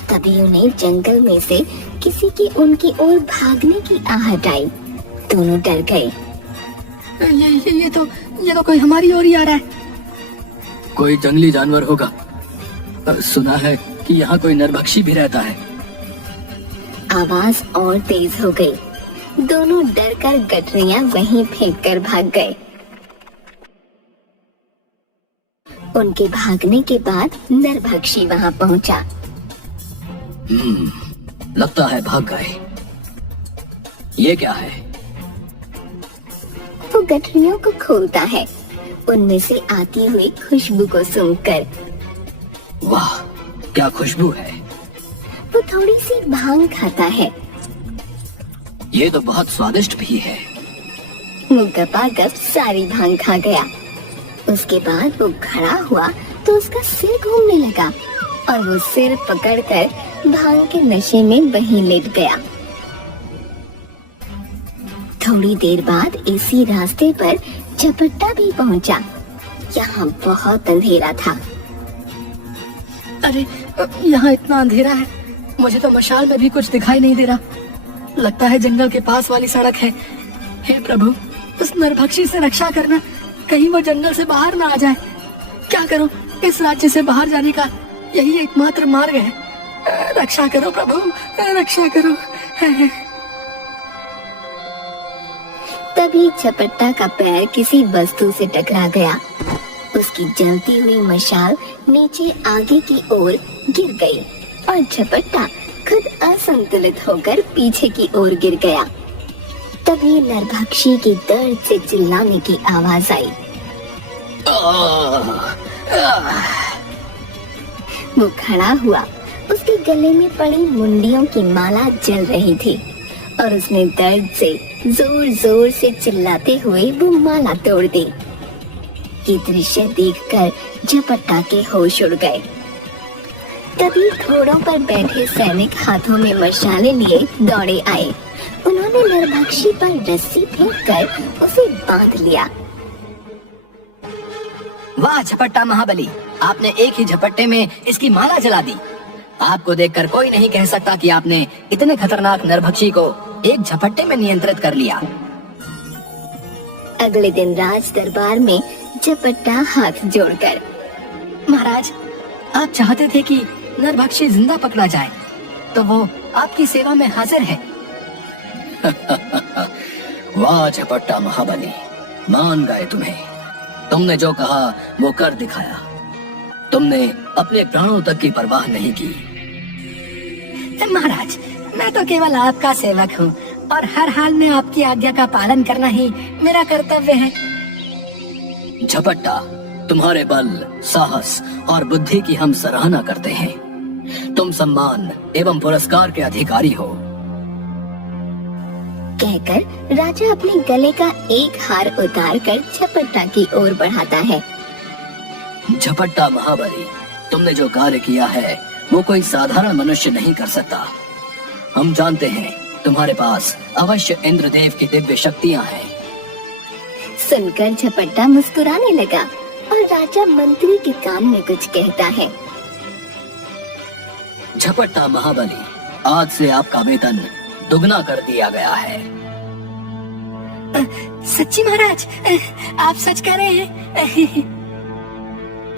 तभी उन्हें जंगल में से किसी की उनकी ओर भागने की आहट आई। दोनों डर गए। ये तो कोई हमारी ओर ही आ रहा है। कोई जंगली जानवर होगा। सुना है कि यहाँ कोई नरभक्षी भी रहता है। आवाज और तेज हो गई। दोनों डरकर गठरियां वहीं फेंककर भाग गए। उनके भागने के बाद नरभक्षी वहां पहुंचा। लगता है भाग गए। ये क्या है? वो गठरियों को खोलता है, उनमें से आती हुई खुशबू को सूंघकर। वाह, क्या खुशबू है। वो थोड़ी सी भांग खाता है। ये तो बहुत स्वादिष्ट भी है। वो गपागप सारी भांग खा गया। उसके बाद वो खड़ा हुआ तो उसका सिर घूमने लगा और वो सिर पकड़कर भांग के नशे में वहीं लेट गया। थोड़ी देर बाद इसी रास्ते पर झपट्टा भी पहुंचा। यहाँ बहुत अंधेरा था। अरे, यहाँ इतना अंधेरा है, मुझे तो मशाल में भी कुछ दिखाई नहीं दे रहा। लगता है जंगल के पास वाली सड़क है। हे प्रभु, उस नरभक्षी से रक्षा करना, कहीं वो जंगल से बाहर ना आ जाए। क्या करूं? इस राज्य से बाहर जाने का यही एकमात्र मार्ग है। रक्षा करो प्रभु, रक्षा करो। तभी झपट्टा का पैर किसी वस्तु से टकरा गया। उसकी जलती हुई मशाल नीचे आगे की ओर गिर गई और झपट्टा खुद असंतुलित होकर पीछे की ओर गिर गया। तभी नरभक्षी की दर्द से चिल्लाने की आवाज आई। वो खड़ा हुआ। उसके गले में पड़ी मुंडियों की माला जल रही थी और उसने दर्द से जोर जोर से चिल्लाते हुए वो माला तोड़ दी। ये दृश्य देखकर झपट्टा के होश उड़ गए। तभी घोड़ों पर बैठे सैनिक हाथों में मशाले लिए दौड़े आए। उन्होंने नरभक्षी पर रस्सी फेंककर उसे बांध लिया। वाह झपट्टा महाबली, आपने एक ही झपट्टे में इसकी माला जला दी। आपको देखकर कोई नहीं कह सकता कि आपने इतने खतरनाक नरभक्षी को एक झपट्टे में नियंत्रित कर लिया। अगले दिन राज दरबार में झपट्टा हाथ जोड़कर, महाराज, आप चाहते थे कि नरभक्षी जिंदा पकड़ा जाए, तो वो आपकी सेवा में हाजिर है। वाह झपट्टा महाबली, मान गए तुम्हें। तुमने जो कहा वो कर दिखाया। तुमने अपने प्राणों तक की परवाह नहीं की। महाराज, मैं तो केवल आपका सेवक हूँ और हर हाल में आपकी आज्ञा का पालन करना ही मेरा कर्तव्य है। झपट्टा, तुम्हारे बल, साहस और बुद्धि की हम सराहना करते हैं। तुम सम्मान एवं पुरस्कार के अधिकारी हो। कहकर राजा अपने गले का एक हार उतार कर झपट्टा की ओर बढ़ाता है। झपट्टा महाबली, तुमने जो कार्य किया है वो कोई साधारण मनुष्य नहीं कर सकता। हम जानते हैं तुम्हारे पास अवश्य इंद्रदेव की दिव्य शक्तियां हैं। सुनकर झपट्टा मुस्कुराने लगा और राजा मंत्री के कान में कुछ कहता है। झपट्टा महाबली, आज से आपका वेतन दुगना कर दिया गया है। सच्ची महाराज, आप सच कह रहे हैं?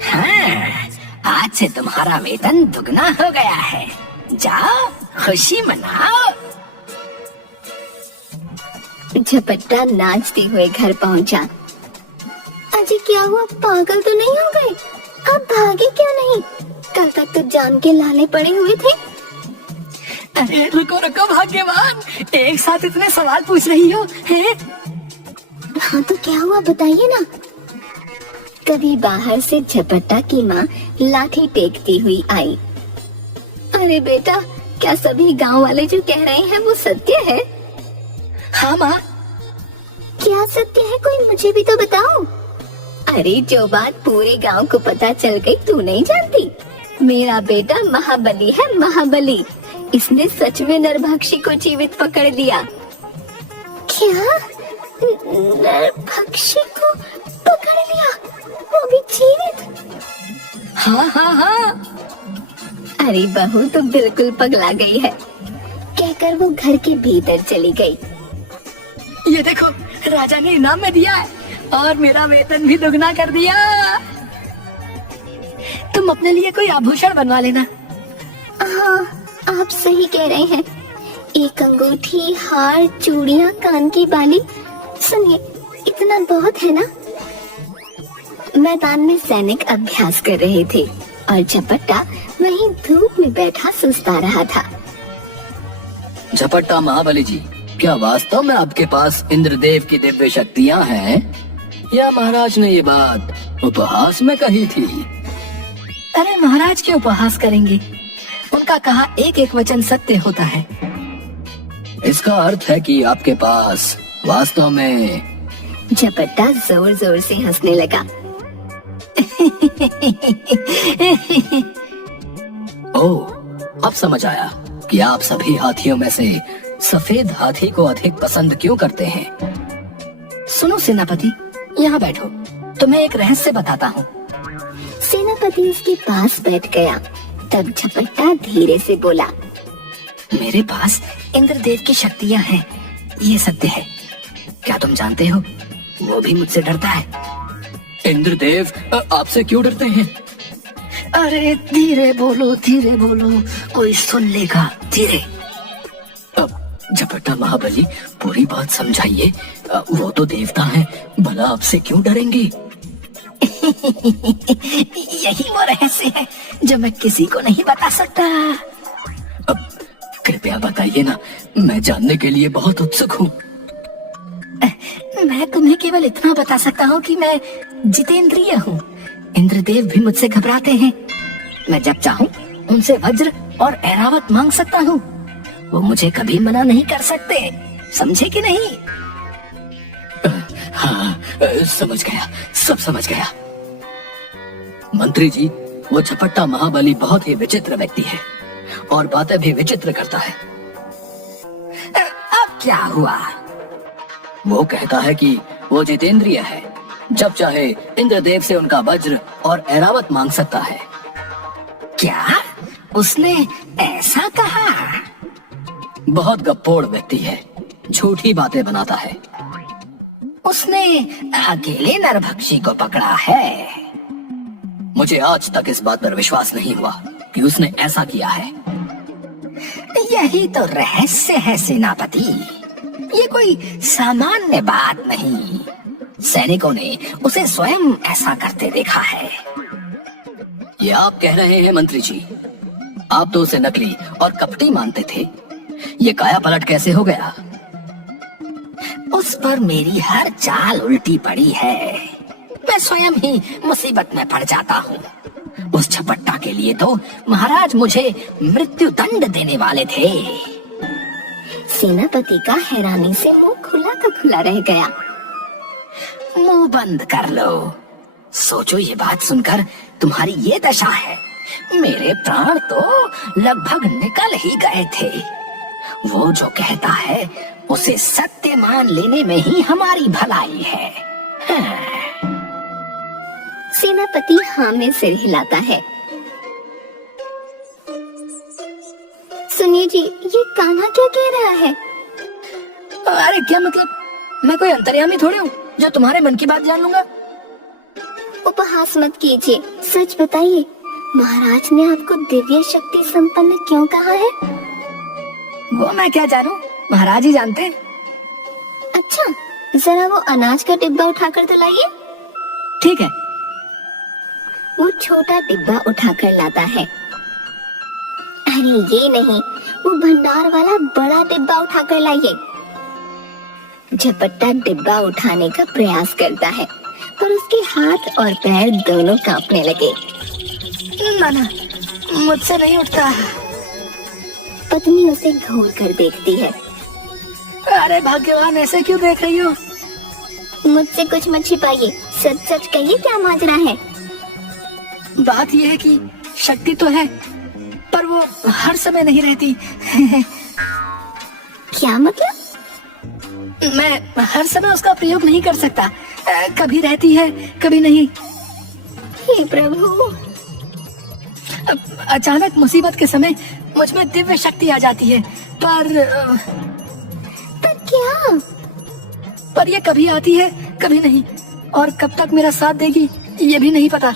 हाँ, आज से तुम्हारा वेतन दुगना हो गया है। जाओ खुशी मनाओ। झपट्टा नाचते हुए घर पहुंचा। अजी क्या हुआ, पागल तो नहीं हो गए? आप भागे क्यों नहीं? कल तक तो जान के लाले पड़े हुए थे। अरे रुको रुको भाग्यवान, एक साथ इतने सवाल पूछ रही हो हैं? हाँ तो क्या हुआ बताइए ना। कभी बाहर से झपट्टा की माँ लाठी टेकती हुई आई। अरे बेटा, क्या सभी गांव वाले जो कह रहे हैं वो सत्य है? हाँ माँ। क्या सत्य है, कोई मुझे भी तो बताओ। अरे जो बात पूरे गांव को पता चल गई तू नहीं जानती? मेरा बेटा महाबली है, महाबली। इसने सच में नरभक्षी को जीवित पकड़ लिया। क्या? नरभक्षी को पकड़ लिया, वो भी जीवित? हाँ हाँ हाँ। अरे बहू तो बिल्कुल पगला गई है, कहकर वो घर के भीतर चली गई। ये देखो, राजा ने इनाम में दिया है और मेरा वेतन भी दुगना कर दिया। तुम अपने लिए कोई आभूषण बनवा लेना। हाँ, आप सही कह रहे हैं। एक अंगूठी, हार, चूड़ियाँ, कान की बाली। सुनिए, इतना बहुत है ना। मैदान में सैनिक अभ्यास कर रहे थे और झपट्टा वहीं धूप में बैठा सुस्ता रहा था। झपट्टा महाबली जी, क्या वास्तव में आपके पास इंद्रदेव की दिव्य शक्तियां हैं, या महाराज ने ये बात उपहास में कही थी? अरे महाराज क्यों उपहास करेंगे? उनका कहा एक एक वचन सत्य होता है। इसका अर्थ है कि आपके पास वास्तव में। झपट्टा जोर जोर से हंसने लगा। ओह, अब समझ आया कि आप सभी हाथियों में से सफेद हाथी को अधिक पसंद क्यों करते हैं। सुनो सेनापति, यहाँ बैठो, तुम्हें एक रहस्य बताता हूँ। सेनापति उसके पास बैठ गया। तब झपट्टा धीरे से बोला। मेरे पास इंद्रदेव की शक्तियाँ हैं, ये सत्य है। क्या तुम जानते हो, वो भी मुझसे डरता है। इंद्रदेव आपसे क्यों डरते हैं? अरे धीरे बोलो, धीरे बोलो, कोई सुन लेगा। धीरे। झपट्टा महाबली, पूरी बात समझाइए। वो तो देवता हैं, भला आपसे क्यों डरेंगे? यही वो रहस्य है जो मैं किसी को नहीं बता सकता। अब कृपया बताइए ना, मैं जानने के लिए बहुत उत्सुक हूँ। मैं तुम्हें केवल इतना बता सकता हूँ कि मैं जितेंद्रिय हूँ। इंद्रदेव भी मुझसे घबराते हैं। मैं जब चाहूँ उनसे वज्र और ऐरावत मांग सकता हूँ। वो मुझे कभी मना नहीं कर सकते, समझे कि नहीं? हाँ, समझ गया, सब समझ गया। मंत्री जी, वो झपट्टा महाबली बहुत ही विचित्र व्यक्ति है और बातें भी विचित्र करता है। अब क्या हुआ? वो कहता है कि वो जितेंद्रिय है, जब चाहे इंद्रदेव से उनका वज्र और ऐरावत मांग सकता है। क्या उसने ऐसा कहा? बहुत गप्पोड़ व्यक्ति है, झूठी बातें बनाता है। उसने अकेले नरभक्षी को पकड़ा है। मुझे आज तक इस बात पर विश्वास नहीं हुआ कि उसने ऐसा किया है। यही तो रहस्य है सेनापति, ये कोई सामान्य बात नहीं। सैनिकों ने उसे स्वयं ऐसा करते देखा है। ये आप कह रहे हैं मंत्री जी? आप तो उसे नकली और कपटी मानते थे, ये काया पलट कैसे हो गया? उस पर मेरी हर चाल उल्टी पड़ी है। मैं स्वयं ही मुसीबत में पड़ जाता हूँ। उस झपट्टा के लिए तो महाराज मुझे मृत्यु दंड देने वाले थे। सेनापति का हैरानी से मुंह खुला का खुला रह गया। मुंह बंद कर लो। सोचो, ये बात सुनकर तुम्हारी ये दशा है। मेरे प्राण तो लगभग निकल ही गए थे। वो जो कहता है उसे सत्य मान लेने में ही हमारी भलाई है। सेनापति हाँ में सिर हिलाता है। सुनिए जी, ये कान्हा क्या कह रहा है? अरे क्या मतलब? मैं कोई अंतर्यामी थोड़ी हूँ जो तुम्हारे मन की बात जान लूंगा। उपहास मत कीजिए, सच बताइए, महाराज ने आपको दिव्य शक्ति संपन्न क्यों कहा है? वो मैं क्या जानूं, महाराज ही जानते हैं। अच्छा, जरा वो अनाज का डिब्बा उठाकर तो लाइए। ठीक है। वो छोटा डिब्बा उठाकर लाता है। अरे ये नहीं, वो भंडार वाला बड़ा डिब्बा उठाकर लाइए। झपट्टा डिब्बा उठाने का प्रयास करता है, पर उसके हाथ और पैर दोनों कांपने लगे। ना ना, मुझसे नहीं उठता। पत्नी उसे घूर कर देखती है। अरे भाग्यवान, ऐसे क्यों देख रही हो? मुझसे कुछ मत छिपाइए, सच सच कहिए, क्या माजरा है? बात यह है कि शक्ति तो है, पर वो हर समय नहीं रहती। क्या मतलब? मैं हर समय उसका प्रयोग नहीं कर सकता। कभी रहती है, कभी नहीं। हे प्रभु! अचानक मुसीबत के समय मुझ में दिव्य शक्ति आ जाती है, पर क्या? पर ये कभी आती है, कभी नहीं, और कब तक मेरा साथ देगी ये भी नहीं पता।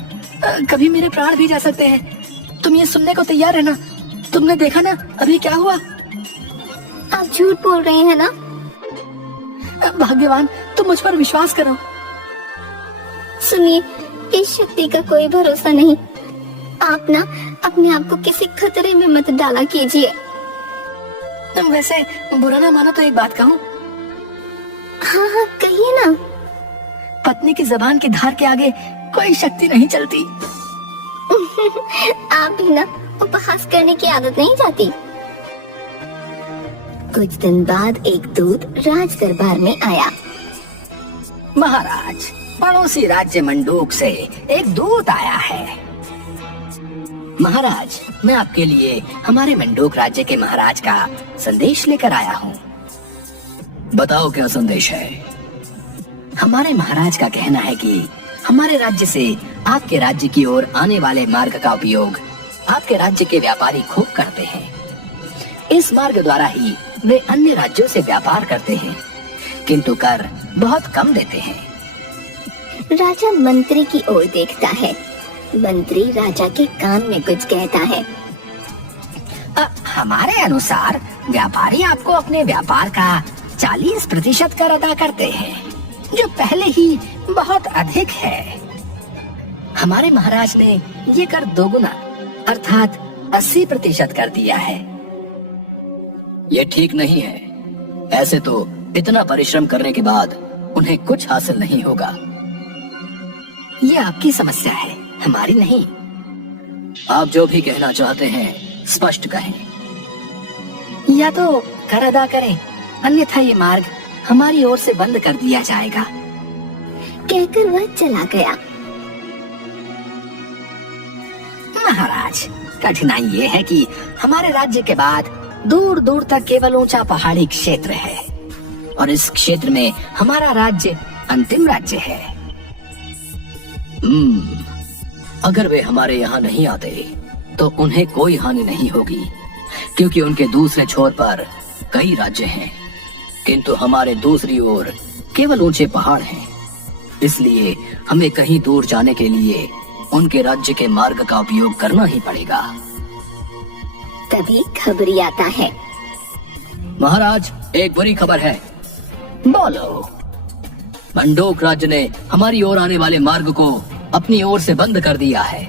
कभी मेरे प्राण भी जा सकते हैं। तुम ये सुनने को तैयार है ना? तुमने देखा ना अभी क्या हुआ? आप झूठ बोल रहे हैं ना? भाग्यवान, तुम मुझ पर विश्वास करो। सुनिए, इस शक्ति का कोई भरोसा नहीं। आप ना अपने आप को किसी खतरे में मत डाला कीजिए। वैसे बुरा ना मानो तो एक बात कहूँ? हाँ हाँ, कहिए ना। पत्नी की जबान की धार के आगे कोई शक्ति नहीं चलती। आप भी ना उपहास करने की आदत नहीं जाती। कुछ दिन बाद एक दूत राज दरबार में आया। महाराज, पड़ोसी राज्य मंडूक से एक दूत आया है। महाराज, मैं आपके लिए हमारे मंडूक राज्य के महाराज का संदेश लेकर आया हूँ। बताओ क्या संदेश है? हमारे महाराज का कहना है कि हमारे राज्य से आपके राज्य की ओर आने वाले मार्ग का उपयोग आपके राज्य के व्यापारी खूब करते हैं। इस मार्ग द्वारा ही वे अन्य राज्यों से व्यापार करते हैं, किंतु कर बहुत कम देते हैं। राजा मंत्री की ओर देखता है। मंत्री राजा के कान में कुछ कहता है। हमारे अनुसार व्यापारी आपको अपने व्यापार का 40% कर अदा करते हैं, जो पहले ही बहुत अधिक है। हमारे महाराज ने ये कर दोगुना अर्थात 80% कर दिया है। ये ठीक नहीं है। ऐसे तो इतना परिश्रम करने के बाद उन्हें कुछ हासिल नहीं होगा। ये आपकी समस्या है, हमारी नहीं। आप जो भी कहना चाहते हैं स्पष्ट कहें। या तो कर अदा करें, अन्यथा ये मार्ग हमारी ओर से बंद कर दिया जाएगा। कहकर वह चला गया। महाराज, कठिनाई ये है कि हमारे राज्य के बाद दूर दूर तक केवल ऊंचा पहाड़ी क्षेत्र है, और इस क्षेत्र में हमारा राज्य अंतिम राज्य है। अगर वे हमारे यहाँ नहीं आते तो उन्हें कोई हानि नहीं होगी, क्योंकि उनके दूसरे छोर पर कई राज्य हैं, किंतु हमारे दूसरी ओर केवल ऊंचे पहाड़ हैं। इसलिए हमें कहीं दूर जाने के लिए उनके राज्य के मार्ग का उपयोग करना ही पड़ेगा। तभी खबरी आता है। महाराज, एक बुरी खबर है। बोलो। मंडोक राज्य ने हमारी ओर आने वाले मार्ग को अपनी ओर से बंद कर दिया है।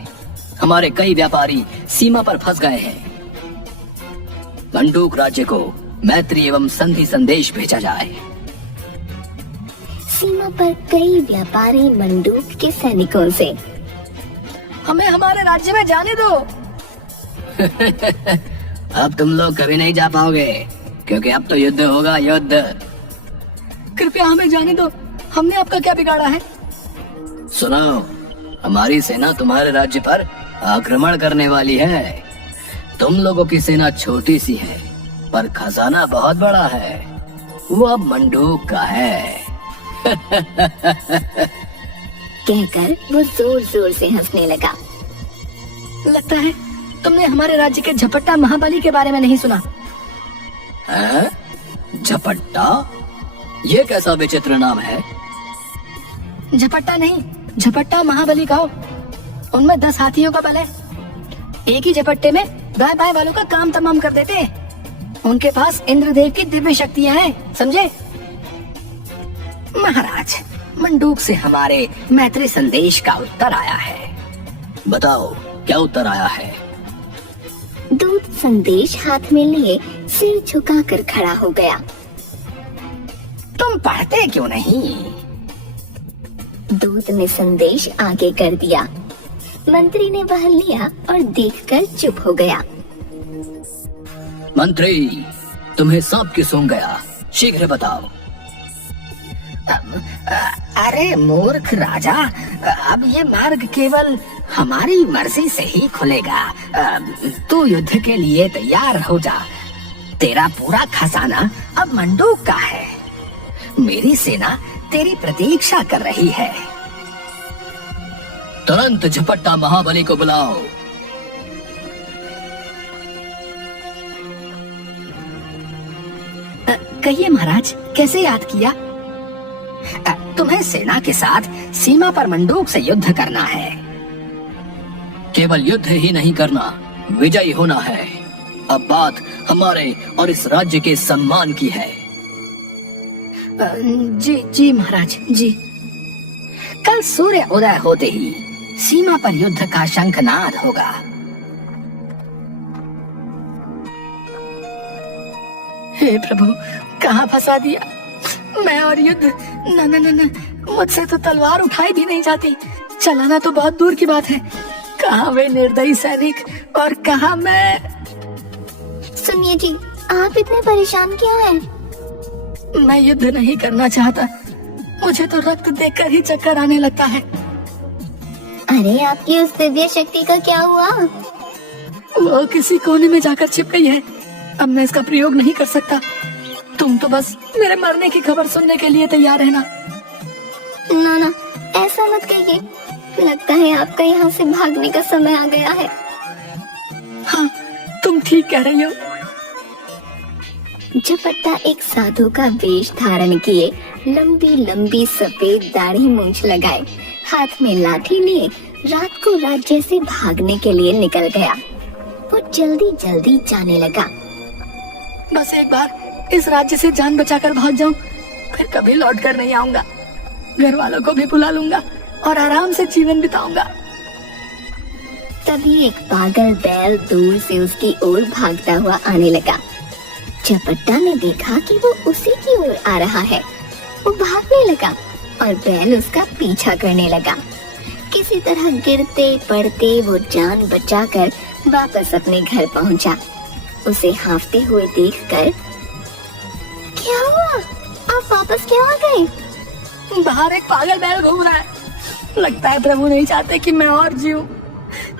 हमारे कई व्यापारी सीमा पर फंस गए हैं। मंडूक राज्य को मैत्री एवं संधि संदेश भेजा जाए। सीमा पर कई व्यापारी मंडूक के सैनिकों से। हमें हमारे राज्य में जाने दो। अब तुम लोग कभी नहीं जा पाओगे, क्योंकि अब तो युद्ध होगा, युद्ध। कृपया हमें जाने दो, हमने आपका क्या बिगाड़ा है? सुनो, हमारी सेना तुम्हारे राज्य पर आक्रमण करने वाली है। तुम लोगों की सेना छोटी सी है, पर खजाना बहुत बड़ा है। वो अब मंडूक का है। कहकर वो जोर जोर से हंसने लगा। लगता है तुमने हमारे राज्य के झपट्टा महाबली के बारे में नहीं सुना। हैं? झपट्टा? ये कैसा विचित्र नाम है? झपट्टा नहीं, झपट्टा महाबली कहो। उनमें 10 हाथियों का बल है। एक ही झपट्टे में दाएं बाएं वालों का काम तमाम कर देते हैं। उनके पास इंद्रदेव की दिव्य शक्तियां हैं, समझे? महाराज, मंडूक से हमारे मैत्री संदेश का उत्तर आया है। बताओ, क्या उत्तर आया है? दूत संदेश हाथ में लिए सिर झुकाकर खड़ा हो गया। तुम पढ़ते क्यों नहीं? दूत ने संदेश आगे कर दिया। मंत्री ने वह लिया और देखकर चुप हो गया। मंत्री, तुम्हें सांप क्यों सूंघ गया? शीघ्र बताओ। अरे मूर्ख राजा, अब ये मार्ग केवल हमारी मर्जी से ही खुलेगा। तू युद्ध के लिए तैयार हो जा। तेरा पूरा खजाना अब मंडूक का है। मेरी सेना तेरी प्रतीक्षा कर रही है। तुरंत झपट्टा महाबली को बुलाओ। कहिए महाराज, कैसे याद किया? तुम्हें सेना के साथ सीमा पर मंडूक से युद्ध करना है। केवल युद्ध ही नहीं करना, विजयी होना है। अब बात हमारे और इस राज्य के सम्मान की है। जी जी महाराज जी। कल सूर्य उदय होते ही सीमा पर युद्ध का शंखनाद होगा। हे प्रभु, कहाँ फंसा दिया मैं और युद्ध। न न न न, मुझसे तो तलवार उठाई भी नहीं जाती। चलाना तो बहुत दूर की बात है। कहाँ वे निर्दयी सैनिक और कहाँ मैं। सुनिए जी, आप इतने परेशान क्यों हैं? मैं युद्ध नहीं करना चाहता। मुझे तो रक्त देखकर ही चक्कर आने लगता है। अरे, आपकी उस दिव्य शक्ति का क्या हुआ? वो किसी कोने में जाकर छिप गई है। अब मैं इसका प्रयोग नहीं कर सकता। तुम तो बस मेरे मरने की खबर सुनने के लिए तैयार रहना। ना ना, ऐसा मत कहिए। लगता है आपका यहाँ से भागने का समय आ गया है। हाँ, तुम ठीक कह रही हो। झपट्टा एक साधु का वेश धारण किए, लंबी लंबी सफेद दाढ़ी मूंछ लगाए, हाथ में लाठी लिए रात को राज्य से भागने के लिए निकल गया। वो जल्दी जल्दी जाने लगा। बस एक बार इस राज्य से जान बचाकर भाग जाऊं, फिर कभी लौट कर नहीं आऊंगा। घर वालों को भी बुला लूंगा और आराम से जीवन बिताऊंगा। तभी एक पागल बैल दूर से उसकी ओर भागता हुआ आने लगा। झपट्टा ने देखा कि वो उसी की ओर आ रहा है। वो भागने लगा और बैल उसका पीछा करने लगा। किसी तरह गिरते पड़ते वो जान बचाकर वापस अपने घर पहुंचा। उसे हांफते हुए देखकर, क्या हुआ? आप वापस क्यों आ गए? बाहर एक पागल बैल घूम रहा है। लगता है प्रभु नहीं चाहते कि मैं और जीऊं।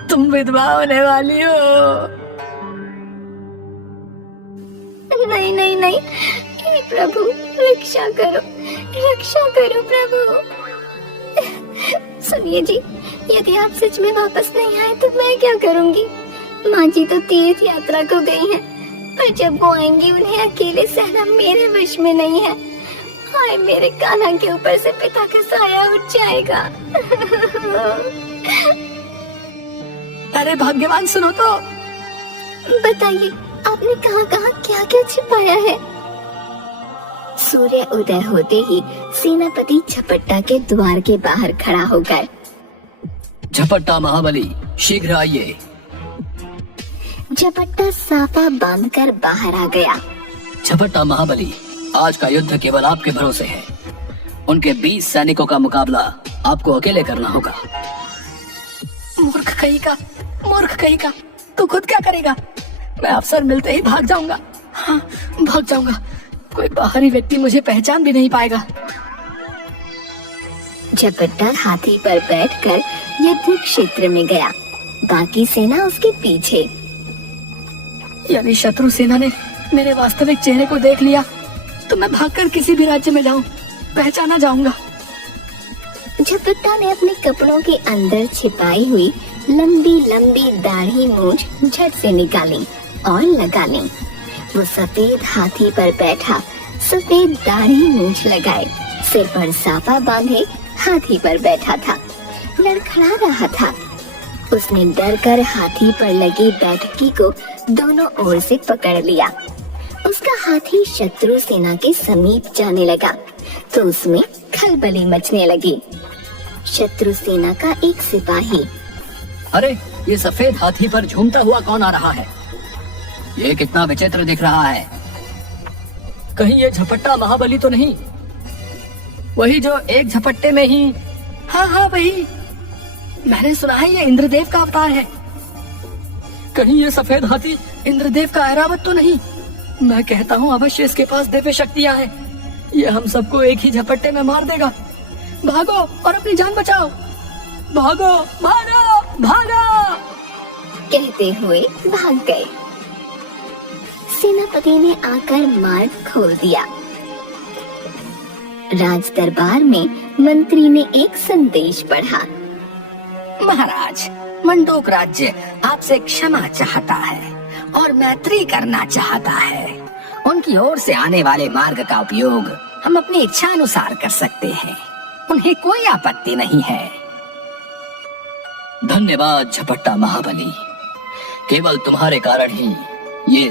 तुम विधवा होने वाली हो। नहीं नहीं नहीं, हे प्रभु, रक्षा करो, रक्षा करो प्रभु। सुनिए जी, यदि आप सच में वापस नहीं आए तो मैं क्या करूंगी? माँ जी तो तीर्थ यात्रा को गई हैं, पर जब वो आएंगी उन्हें अकेले सहना मेरे वश में नहीं है। हाय, मेरे कान्हा के ऊपर से पिता का साया उठ जाएगा। अरे भाग्यवान, सुनो तो। बताइए, आपने कहाँ कहाँ क्या क्या छिपाया है? सूर्य उदय होते ही सेनापति झपट्टा के द्वार के बाहर खड़ा हो गए। झपट्टा महाबली, शीघ्र आइए। झपट्टा साफा बांधकर बाहर आ गया। झपट्टा महाबली, आज का युद्ध केवल आपके भरोसे है। उनके 20 सैनिकों का मुकाबला आपको अकेले करना होगा। मूर्ख कहीं का, तू खुद क्या करेगा? मैं अवसर मिलते ही भाग जाऊंगा। हाँ, भाग जाऊंगा। कोई बाहरी व्यक्ति मुझे पहचान भी नहीं पाएगा। झपट्टा हाथी पर बैठकर युद्ध क्षेत्र में गया, बाकी सेना उसके पीछे। यानी शत्रु सेना ने मेरे वास्तविक चेहरे को देख लिया तो मैं भागकर किसी भी राज्य में जाऊं, पहचाना जाऊंगा। झपट्टा ने अपने कपड़ों के अंदर छिपाई हुई लंबी लंबी दाढ़ी मूंछ झट से निकाली और लगा ली। वो सफेद हाथी पर बैठा, सफेद दाढ़ी मूंछ लगाए, सिर पर साफा बांधे हाथी पर बैठा था, लड़खड़ा रहा था। उसने डरकर हाथी पर लगी बैठकी को दोनों ओर से पकड़ लिया। उसका हाथी शत्रु सेना के समीप जाने लगा तो उसमें खलबली मचने लगी। शत्रु सेना का एक सिपाही, अरे ये सफेद हाथी पर झूमता हुआ कौन आ रहा है? ये कितना विचित्र दिख रहा है। कहीं ये झपट्टा महाबली तो नहीं? वही जो एक झपट्टे में ही। हाँ वही। मैंने सुना है ये इंद्रदेव का अवतार है। कहीं ये सफेद हाथी इंद्रदेव का ऐरावत तो नहीं? मैं कहता हूँ अवश्य इसके पास दिव्य शक्तियाँ हैं। ये हम सबको एक ही झपट्टे में मार देगा। भागो और अपनी जान बचाओ। भागो भागो भागो, कहते हुए भाग गए। सेनापति ने आकर मार्ग खोल दिया। राज दरबार में मंत्री ने एक संदेश पढ़ा। महाराज, मंडोक राज्य आपसे क्षमा चाहता है और मैत्री करना चाहता है। उनकी ओर से आने वाले मार्ग का उपयोग हम अपनी इच्छा अनुसार कर सकते हैं। उन्हें कोई आपत्ति नहीं है। धन्यवाद झपट्टा महाबली, केवल तुम्हारे कारण ही ये